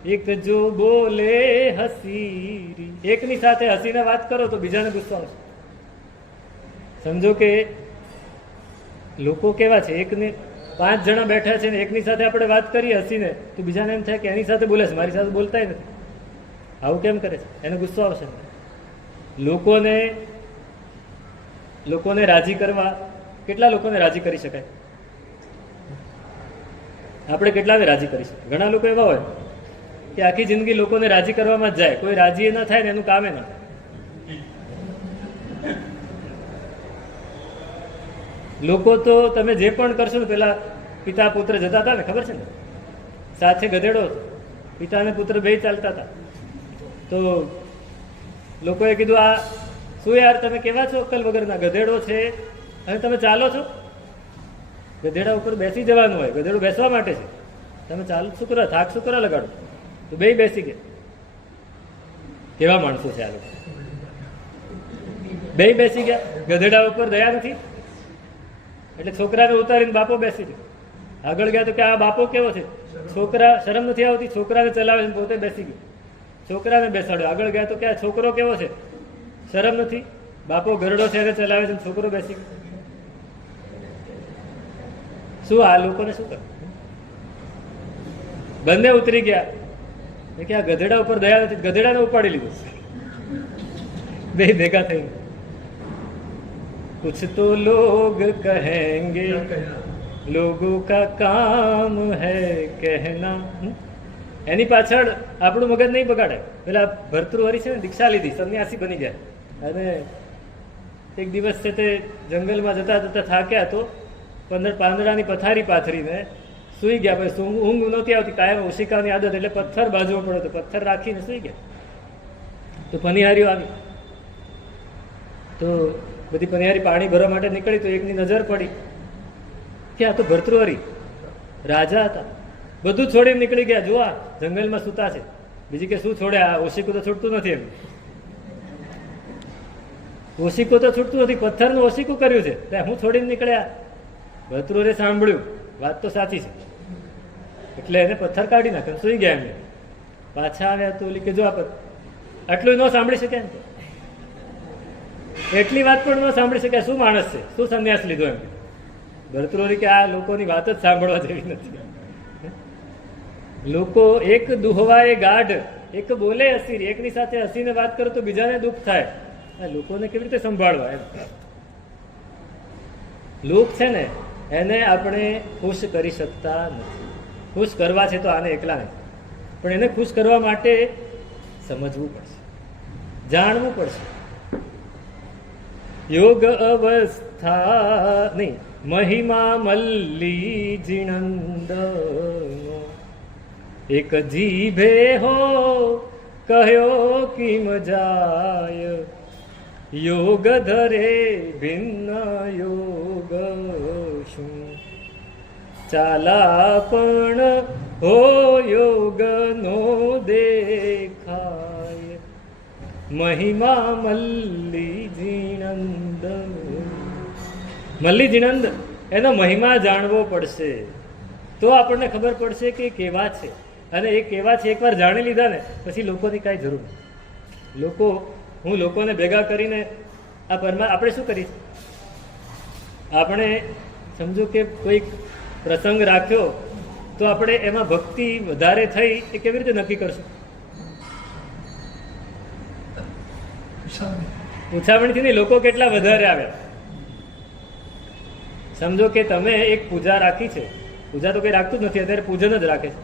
એક જો બોલે હસીરી. એકની સાથે હસીને વાત કરો તો બીજાને ગુસ્સો આવશે. સમજો કે લોકો કેવા છે, એકને 5 જણા બેઠા છે ને એકની સાથે આપણે વાત કરીએ હસીને તો બીજાને એમ થાય કે એની સાથે બોલે છે, મારી સાથે બોલતાય નથી. આવું કેમ કરે છે? એને ગુસ્સો આવશે. લોકોને રાજી કરવા, કેટલા લોકોને રાજી કરી શકાય? આપણે કેટલાને રાજી કરી શકીએ? ઘણા લોકો એવા હોય કે આખી જિંદગી લોકોને રાજી કરવામાં જ જાય, કોઈ રાજી ના થાય ને એનું કામે ના થાય. લોકો તો તમે જે પણ કરશો ને, પેલા પિતા પુત્ર જતા હતા ને, ખબર છે ને, સાથે ગધેડો, પિતા અને પુત્ર બે ચાલતા હતા. તો લોકોએ કીધું, આ શું યાર તમે કેવા છો અક્કલ વગરના, ગધેડો છે અને તમે ચાલો છો? ગધેડા ઉપર બેસી જવાનું હોય, ગધેડું બેસવા માટે છે, તમે ચાલો શું કરો, થાક શું કરો લગાડો? તો બે બેસી ગયા. કેવા માણસો છે આ લોકો? બે બેસી ગયા. ગધેડા ઉપર દયા નથી એટલે છોકરાને ઉતારીને બાપો બેસી ગયો. આગળ ગયા તો કે આ બાપો કેવો છે, છોકરા શરમ નથી આવતી, છોકરાને ચલાવે છે, પોતે બેસી ગયો. છોકરાને બેસાડ્યો. આગળ ગયા તો કે આ છોકરો કેવો છે, શરમ નથી, બાપો ગરડો છે એને ચલાવે છે, છોકરો બેસી ગયો. શું આ લોકોને શું કરે? બંને ઉતરી ગયા કે આ ગધેડા ઉપર દયા નથી, ગધેડાને ઉપાડી લીધું. બે ભેગા થઈ. कुछ तो लोग कहेंगे लोगों का काम है कहना. એની પાછળ આપણું મગજ નહીં બગાડે. પેલા ભર્તૃહરિ છે ને, દીક્ષા લીધી, સંન્યાસી બની ગયા અને એક દિવસ છે તે જંગલમાં જતા જતા થાક્યા તો પાંદડાની પથારી પાથરીને સૂઈ ગયા. પછી ઊંઘ નહોતી આવતી, કાયમ ઓશિકાની આદત, એટલે પથ્થર બાજવો પડે તો પથ્થર રાખીને સૂઈ ગયા. તો પનિહારીઓ આવી તો બધી પનિહારી પાણી ભરવા માટે નીકળી તો એકની નજર પડી કે આ તો ભર્તૃહરિ રાજા હતા. બધું છોડીને નીકળી ગયા. જો આ જંગલમાં સૂતા છે. બીજી કે શું છોડે, આ ઓશિકું તો છૂટતું નથી. એમ ઓશિકું તો છૂટતું નથી, પથ્થરનું ઓશિકું કર્યું છે, ત્યાં હું છોડીને નીકળ્યા. ભર્તૃહરિએ સાંભળ્યું, વાત તો સાચી છે, એટલે એને પથ્થર કાઢી નાખ્યો, સુઈ ગયા. એમને પાછા આવ્યા તો ઓલી કે જો આટલું ન સાંભળી શકે, એટલી વાત પણ ન સાંભળી શકે, શું માણસ છે, શું સંન્યાસ લીધો? એમ ભર્તૃહરિ કે આ લોકોની વાત જ સાંભળવા જેવી નથી. લોકો એક દુહવાએ ગાઢ એક બોલે હસીરી, એકની સાથે હસીને વાત કરો તો બીજાને દુઃખ થાય. આ લોકોને કેવી રીતે સંભાળવા? એમ લોક છે ને એને આપણે ખુશ કરી શકતા નથી. ખુશ કરવા છે તો આને એકલા નહીં, પણ એને ખુશ કરવા માટે સમજવું પડશે, જાણવું પડશે. યોગ અવસ્થા નહીં, મહિમા મલ્લી જીણંદ એક જીભે હો કહ્યો કિમ જાય, યોગ ધરે ભિન્ન યોગ શું, ચાલા પણ હો યોગ નો દેખાય, મહિમા મલ્લી જીણંદ. મલ્લી જીણંદ એનો મહિમા જાણવો પડશે તો આપણને ખબર પડશે કે કેવા છે. અને એ કેવા છે એકવાર જાણી લીધા ને પછી લોકોની કાંઈ જરૂર નથી. હું લોકોને ભેગા કરીને આ આપણે શું કરીએ? આપણે સમજો કે કોઈક પ્રસંગ રાખ્યો તો આપણે એમાં ભક્તિ વધારે થઈ એ કેવી રીતે નક્કી કરશું? પૂછામણીથી નહીં, લોકો કેટલા વધારે આવ્યા. સમજો કે તમે એક પૂજા રાખી છે, પૂજા તો કંઈ રાખતું જ નથી, અત્યારે પૂજન જ રાખે છે,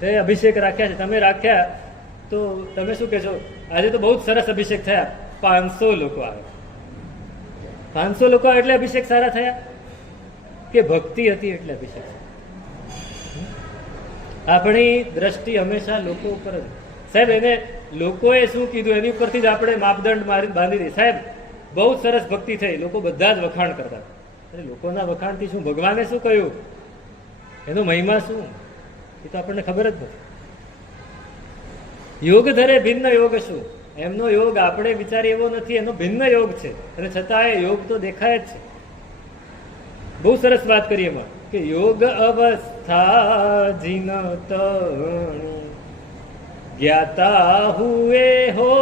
તે અભિષેક રાખ્યા છે, તમે રાખ્યા તો તમે શું કહેશો? આજે તો બહુ જ સરસ અભિષેક થયા, 500 લોકો આવે. 500 લોકો એટલે અભિષેક સારા થયા કે ભક્તિ હતી એટલે અભિષેક? આપણી દ્રષ્ટિ હંમેશા લોકો ઉપર જ. સાહેબ એને લોકોએ શું કીધું એની ઉપરથી જ આપણે માપદંડ બાંધી દઈએ. સાહેબ બહુ સરસ ભક્તિ થઈ, લોકો બધા જ વખાણ કરતા. અરે લોકોના વખાણથી શું, ભગવાને શું કહ્યું, એનો મહિમા શું, એ તો આપણને ખબર જ નથી. યોગ ધરે ભિન્ન યોગ શું, એમનો યોગ આપણે વિચારીએ એવો નથી, એનો ભિન્ન યોગ છે, અને છતાં એ યોગ તો દેખાય જ છે. બહુ સરસ વાત કરી એમાં કે યોગ અવસ્થા જીન તણી જ્ઞાતા હુએ હો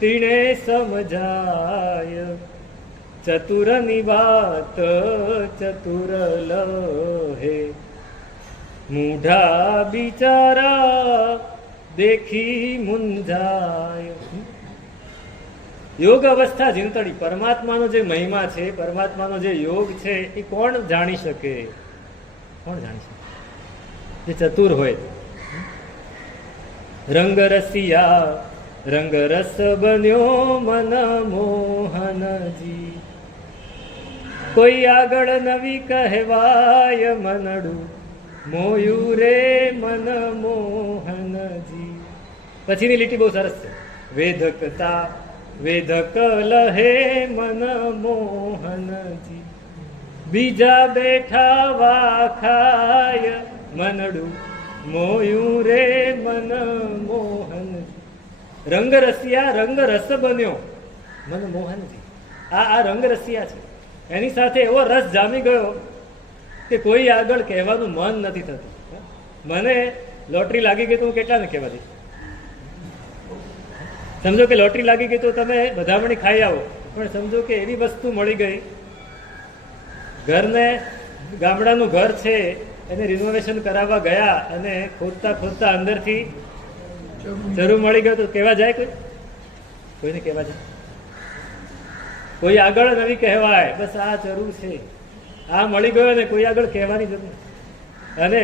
તીણે સમજાય ચતુરની વાત ચતુર લહે મૂઢા બિચારા દેખી મુંજાય. યોગ અવસ્થા ચિંતણી, પરમાત્માનો જે મહિમા છે, પરમાત્માનો જે યોગ છે, એ કોણ જાણી શકે? કોણ જાણી શકે? જે ચતુર હોય. રંગ રસિયા રંગ રસ બન્યો મન મોહનજી, કોઈ આગળ નવી કહેવાય મનડું મોયું રે મન મોહનજી. પછીની લીટી બહુ સરસ છે. વેધકતા વેધક લહે મન મોહનજી, બીજા બેઠા વાખાય મનડું મોયું રે મન મોહનજી. રંગ રસિયા રંગ રસ બન્યો મન મોહનજી. આ રંગ રસિયા છે, એની સાથે એવો રસ જામી ગયો કે કોઈ આગળ કહેવાનું મન નથી થતું. મને લોટરી લાગી ગઈ તો હું કેટલાને કહેવા દઈશ? સમજો કે લોટરી લાગી ગઈ તો તમે બધામણી ખાઈ આવો, પણ સમજો કે એવી વસ્તુ મળી ગઈ, ઘરને ગામડાનું ઘર છે એને રિનોવેશન કરાવવા ગયા અને ખોદતા ખોદતા અંદરથી જરૂર મળી ગયો તો કહેવા જાય કોઈ? કોઈને કહેવા જાય? કોઈ આગળ નવી કહેવાય, બસ આ જરૂર છે, આ મળી ગયો ને કોઈ આગળ કહેવાની જરૂર. અને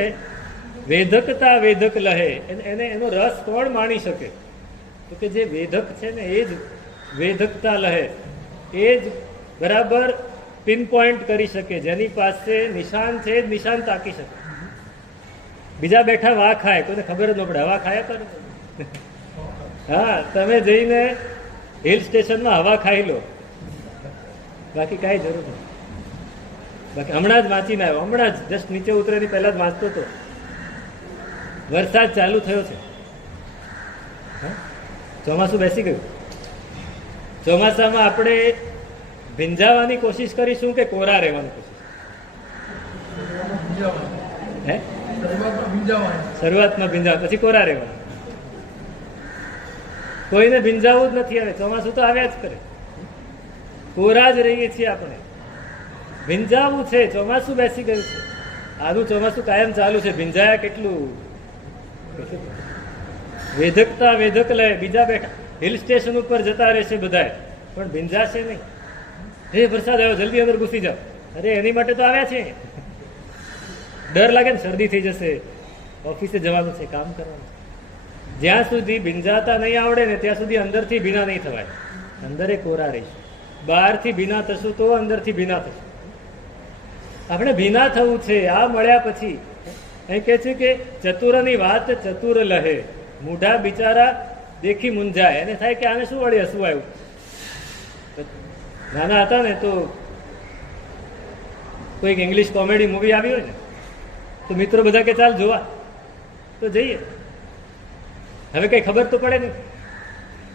વેધકતા વેધક લહે, એને એનો રસ કોણ માણી શકે? તો કે જે વેધક છે ને એ જ વેધકતા લહે, એ જ બરાબર પિન પોઈન્ટ કરી શકે, જેની પાસે નિશાન છે જ નિશાન તાકી શકે. બીજા બેઠા વા ખાય, કોઈને ખબર જ ન પડે, હવા ખાયા કરો. હા, તમે જઈને હિલ સ્ટેશનમાં હવા ખાઈ લો, બાકી કાંઈ જરૂર નથી. બાકી હમણાં જ વાંચીને આવ્યો, હમણાં જ જસ્ટ નીચે ઉતરેની પહેલા જ વાંચતો હતો. વરસાદ ચાલુ થયો છે, ચોમાસું બેસી ગયું. ચોમાસામાં આપણે ભીંજાવાની કોશિશ કરીશું કે કોરા રહેવાની કોશિશ? હે, શરૂઆતમાં ભીંજાવ, પછી કોરા રહેવાનું. કોઈને ભીંજાવું જ નથી. હવે ચોમાસું તો આવ્યા જ કરે, કોરા જ રહીએ છીએ આપણે. ભીંજાવું છે, ચોમાસું બેસી ગયું છે. આનું ચોમાસું કાયમ ચાલુ છે, ભીંજાયા કેટલું. વેધકતા વેધક લે, બીજા બેઠા હિલ સ્ટેશન ઉપર જતા રહેશે બધા, પણ ભીંજાશે નહીં. હે વરસાદ આવ્યો, જલ્દી અંદર ઘૂસી જાઓ. અરે એની માટે તો આવ્યા છે. ડર લાગે ને શરદી થઈ જશે, ઓફિસે જવાનું છે, કામ કરવાનું છે. જ્યાં સુધી ભીંજાતા નહીં આવડે ને ત્યાં સુધી અંદરથી ભીના નહીં થવાય. અંદરે કોરા રહીશું. બહારથી ભીના થશું તો અંદરથી ભીના થશું. આપણે ભીના થવું છે. આ મળ્યા પછી અહીં કહે છે કે ચતુરની વાત ચતુર લહે, મૂઢા બિચારા દેખી મુંજાય. એને થાય કે આને શું વળી હસવું આવ્યું. નાના હતા ને તો કોઈક ઇંગ્લિશ કોમેડી મૂવી આવી હોય ને તો મિત્રો બધા કે ચાલ જોવા, તો જઈએ. હવે કઈ ખબર તો પડે નહીં,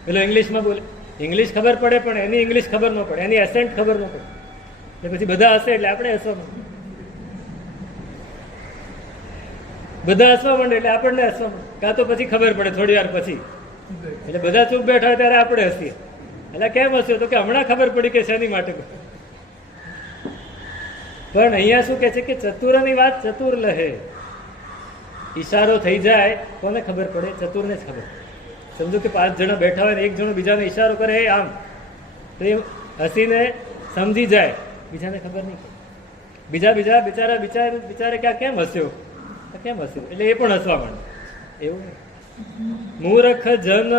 પેલો ઇંગ્લિશમાં બોલે, ઇંગ્લિશ ખબર પડે પણ એની ઇંગ્લિશ ખબર ન પડે, એની એસેન્ટ ખબર ન પડે. એટલે પછી બધા હશે એટલે આપણે હસવા, બધા હસવા માંડે એટલે આપણને હસવા માંડે. કાં તો પછી ખબર પડે થોડી વાર પછી, એટલે બધા ચૂપ બેઠા હોય ત્યારે આપણે હસીએ. એટલે કેમ હસ્યો? તો કે હમણાં ખબર પડી કે શેની માટે. પણ અહીંયા શું કે છે કે ચતુરની વાત ચતુર લહે. ઈશારો થઈ જાય કોને ખબર પડે? ચતુરને જ ખબર. સમજો કે 5 જણા બેઠા હોય ને એક જણો બીજાને ઈશારો કરે આમ, તો એ હસીને સમજી જાય, બીજાને ખબર નહીં પડે. બીજા બિચારે કે આ કેમ હસ્યો, કેમ હસ્યો, એટલે એ પણ હસવા માંડે. એવું મૂર્ખ જન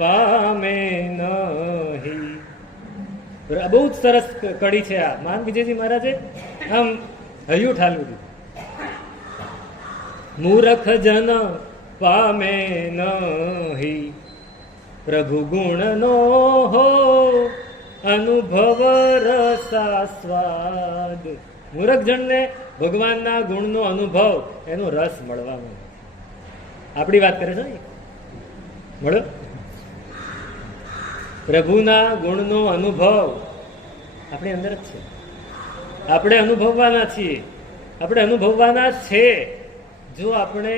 પામે નહીં. બહુ જ સરસ કડી છે આ. માન વિજયજી મહારાજે આમ હૈયું ઠાલવું દીધું. મૂર્ખ જન પામે નહીં પ્રભુ ગુણ નો હો અનુભવ રસાસ્વાદ. મૂર્ખજનને ભગવાનના ગુણનો અનુભવ, એનો રસ મળવાનો. આપણી વાત કરે છે ને, મળ્યો? પ્રભુના ગુણનો અનુભવ આપણી અંદર જ છે. આપણે અનુભવવાના છીએ, આપણે અનુભવવાના છે. જો આપણે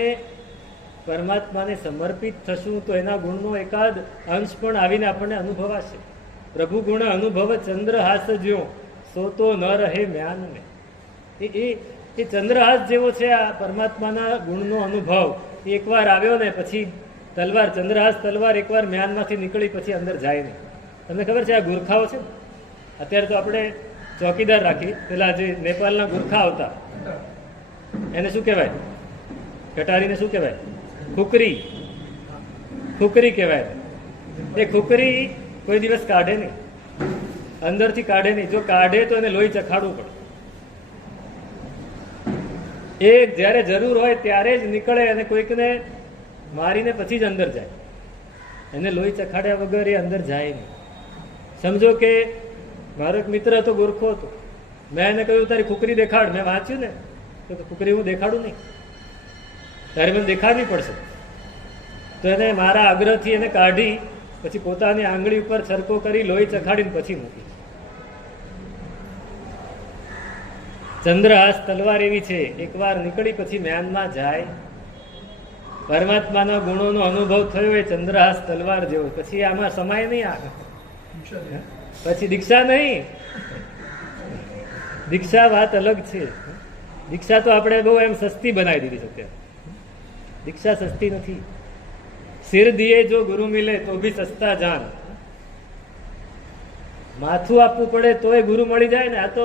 પરમાત્માને સમર્પિત થશું તો એના ગુણનો એકાદ અંશ પણ આવીને આપણને અનુભવાશે. પ્રભુ ગુણ અનુભવ ચંદ્રહાસ જ્યો, સો તો ન રહે મ્યાન ને. એ ચંદ્રહાસ જેવો છે આ પરમાત્માના ગુણનો અનુભવ. એકવાર આવ્યો ને પછી તલવાર, ચંદ્રહાસ તલવાર એકવાર મ્યાનમાંથી નીકળી પછી અંદર જાય નહીં. તમને ખબર છે આ ગુરખાઓ છે, અત્યારે તો આપણે ચોકીદાર રાખી, પેલા જે નેપાળના ગુરખા આવતા એને શું કહેવાય? કટારીને શું કહેવાય? ખુકરી. ખુકરી કહેવાય. એ ખુકરી કોઈ દિવસ કાઢે નહીં, અંદરથી કાઢે નહીં. જો કાઢે તો એને લોહી ચખાડવું પડે. એ જ્યારે જરૂર હોય ત્યારે જ નીકળે અને કોઈકને મારીને પછી જ અંદર જાય. એને લોહી ચખાડ્યા વગર એ અંદર જાય નહીં. સમજો કે મારો એક મિત્ર હતો, ગુરખો હતો. મેં એને કહ્યું તારી ખુકરી દેખાડ. મેં વાંચ્યું ને તો ખુકરી હું દેખાડું નહીં, તારે મને દેખાડવી પડશે. તો એને મારા આગ્રહથી એને કાઢી, પછી પોતાની આંગળી ઉપર છરકો કરી લોહી ચખાડીને પછી મૂકી. ચંદ્રહાસ તલવાર એવી છે, એકવાર નીકળી પછી મ્યાનમાં જાય. પરમાત્માના ગુણોનો અનુભવ થયો એ ચંદ્રહાસ તલવાર જેવો. પછી આમાં સમાય નહીં, આ પછી દીક્ષા નહીં. દીક્ષા વાત અલગ છે. દીક્ષા તો આપણે બહુ એમ સસ્તી બનાવી દીધી છે. દીક્ષા સસ્તી નથી. સિર દિયે જો ગુરુ મિલે તો ભી સસ્તા જાન. માથું આપવું પડે તો એ ગુરુ મળી જાય ને. આ તો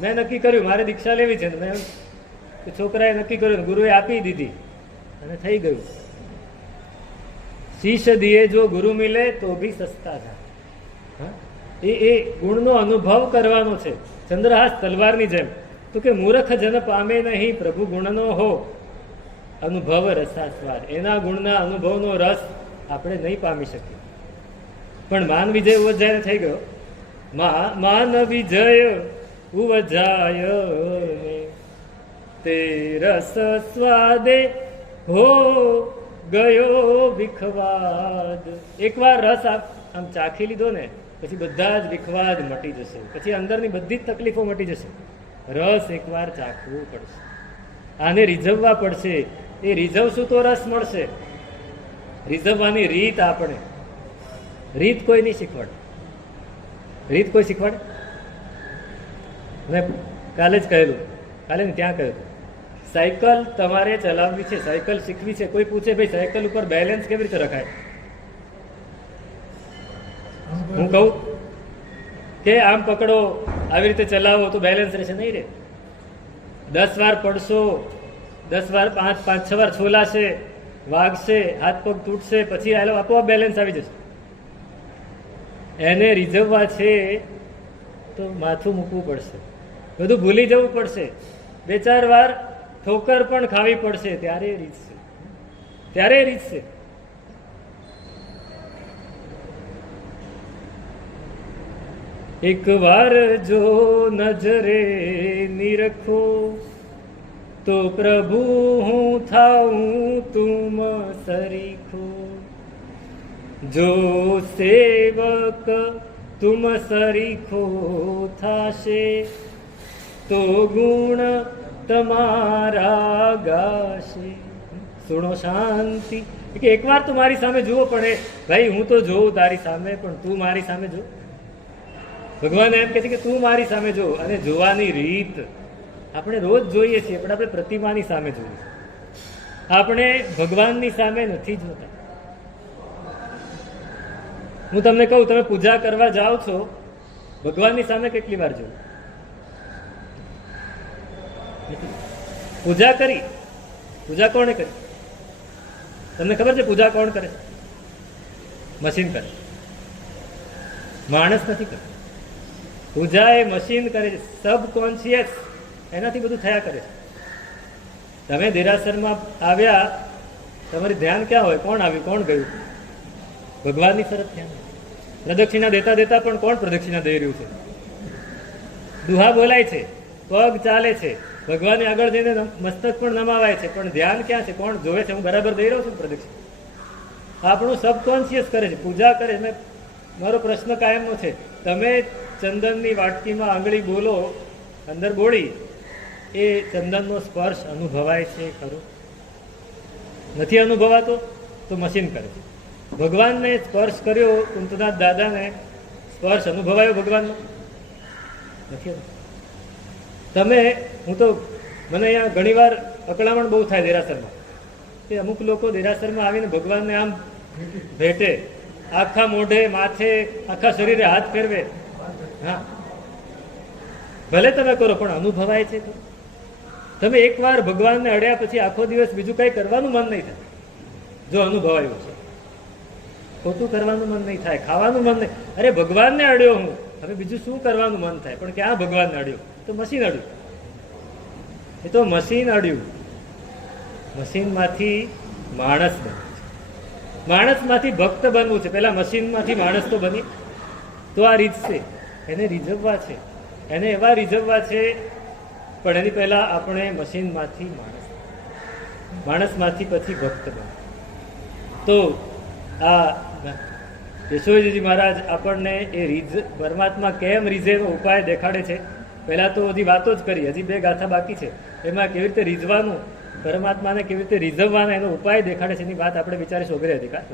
મેં નક્કી કર્યું મારે દીક્ષા લેવી છે, મેં છોકરાએ નક્કી કર્યું, ગુરુએ આપી દીધી અને થઈ ગયું. શીશ દિયે જો ગુરુ મિલે તો ભી સસ્તા જાન. એ ગુણનો અનુભવ કરવાનો છે, ચંદ્રહાસ તલવારની જેમ. તો કે મૂર્ખ જન પામે નહીં પ્રભુ ગુણનો હો અનુભવ રસાસ્વાદ. એના ગુણના અનુભવનો રસ આપણે નહીં પામી શકીએ. પણ માન વિજય ઉવજાય થઈ ગયો. માન વિજય ઉવજાય તે રસ સ્વાદે હો ગયો વિખવાદ. એકવાર રસ આમ ચાખી લીધો ને પછી બધા જ વિખવાદ મટી જશે. પછી અંદરની બધી જ તકલીફો મટી જશે. રસ એકવાર ચાખવું પડશે, આને રીઝવવા પડશે. એ રીઝવશું તો રસ મળશે. રીઝવવાની રીત આપણે, રીત કોઈ નહીં શીખવાડે. રીત કોઈ શીખવાડે? મેં કાલે જ કહેલું, કાલે ને ત્યાં કહ્યું, સાયકલ તમારે ચલાવવી છે, સાયકલ શીખવી છે. કોઈ પૂછે ભાઈ સાયકલ ઉપર બેલેન્સ કેવી રીતે રખાય? હું કહું કે આમ પકડો, આવી રીતે ચલાવો તો બેલેન્સ રહેશે. નહીં રહે. 10 વાર પડશો, 10 વાર 5-6 વાર છોલાશે, વાગશે, હાથ પગ તૂટશે, પછી આપોઆપ બેલેન્સ આવી જશે. એને રીઝવવા છે તો માથું મૂકવું પડશે, બધું ભૂલી જવું પડશે, 2-4 વાર ઠોકર પણ ખાવી પડશે. ત્યારે રીઝશે, ત્યારે રીઝશે. એક વાર જો નજરે નિરખો તો પ્રભુ હું થાઉં તુમ સરીખો. જો સેવક તુમ સરીખો થાશે તો ગુણ તમારા ગાશે. સુણો શાંતિ. કે એકવાર તો મારી સામે જુઓ. પણ ભાઈ હું તો જોઉં તારી સામે, પણ તું મારી સામે જો. ભગવાન એમ કહે છે કે તું મારી સામે જો. અને જોવાની રીત આપણે રોજ જોઈએ છીએ, પણ આપણે પ્રતિમાની સામે જોઈએ છીએ. આપણે ભગવાનની સામે નથી જોતા. હું તમને કહું, તમે પૂજા કરવા જાઓ છો, ભગવાનની સામે કેટલી વાર જોયું? પૂજા કરી. પૂજા કોણે કરી? તમને ખબર છે પૂજા કોણ કરે? મશીન કરે, માણસ નથી કરે. પૂજા એ મશીન કરે છે. સબકોન્શિયસ એનાથી બધું થયા કરે છે. તમે દેરાસરમાં આવ્યા, તમારી ધ્યાન ક્યાં હોય? કોણ આવ્યું, કોણ ગયું? ભગવાનની તરફ ધ્યાન. પ્રદક્ષિણા દેતા દેતા પણ કોણ પ્રદક્ષિણા દઈ રહ્યું છે? દુહા બોલાય છે, પગ ચાલે છે, ભગવાનની આગળ જઈને મસ્તક પણ નમાવાય છે, પણ ધ્યાન ક્યાં છે? કોણ જોવે છે? હું બરાબર દઈ રહ્યો છું પ્રદક્ષિણા? આપણું સબકોન્શિયસ કરે છે, પૂજા કરે છે. મારો પ્રશ્ન કાયમનો છે, તમે ચંદનની વાટકીમાં આંગળી બોલો, અંદર બોળી, એ ચંદનનો સ્પર્શ અનુભવાય છે ખરો? નથી અનુભવાતો તો મશીન કરે છે. ભગવાનને સ્પર્શ કર્યો, કુંતનાથ દાદાને સ્પર્શ અનુભવાયો ભગવાનનો? નથી. તમે હું તો મને અહીંયા ઘણીવાર અકળામણ બહુ થાય દેરાસરમાં, કે અમુક લોકો દેરાસરમાં આવીને ભગવાનને આમ ભેટે, આખા મોઢે, માથે, આખા શરીરે હાથ ફેરવે. હા, ભલે તમે કરો, પણ અનુભવાય છે તો? તમે એકવાર ભગવાનને અડ્યા પછી આખો દિવસ બીજું કંઈ કરવાનું મન નહીં થાય. જો અનુભવાયું છે, ખોટું કરવાનું મન નહીં થાય, ખાવાનું મન નહીં. અરે ભગવાનને અડ્યો હું, હવે બીજું શું કરવાનું મન થાય? પણ ક્યાં ભગવાનને અડ્યો? તો મશીન અડ્યું. એ તો મશીન અડ્યું. મશીનમાંથી માણસ બન્યું છે. માણસમાંથી ભક્ત બનવું છે. પેલા મશીનમાંથી માણસ તો બની. તો આ રીત છે, એને રીઝવવા છે, એને એવા રીઝવવા છે. પણ એની પહેલા આપણે મશીનમાંથી માણસમાંથી પછી ભક્ત બને. તો આ યશોજીજી મહારાજ આપણને એ પરમાત્મા કેમ રીઝે એનો ઉપાય દેખાડે છે. પહેલા તો હજી વાતો જ કરી, હજી 2 ગાથા બાકી છે. એમાં કેવી રીતે રીઝવાનું, પરમાત્માને કેવી રીતે રીઝવવાના એનો ઉપાય દેખાડે છે. એની વાત આપણે વિચારીશું. અગ્રે અધિકાર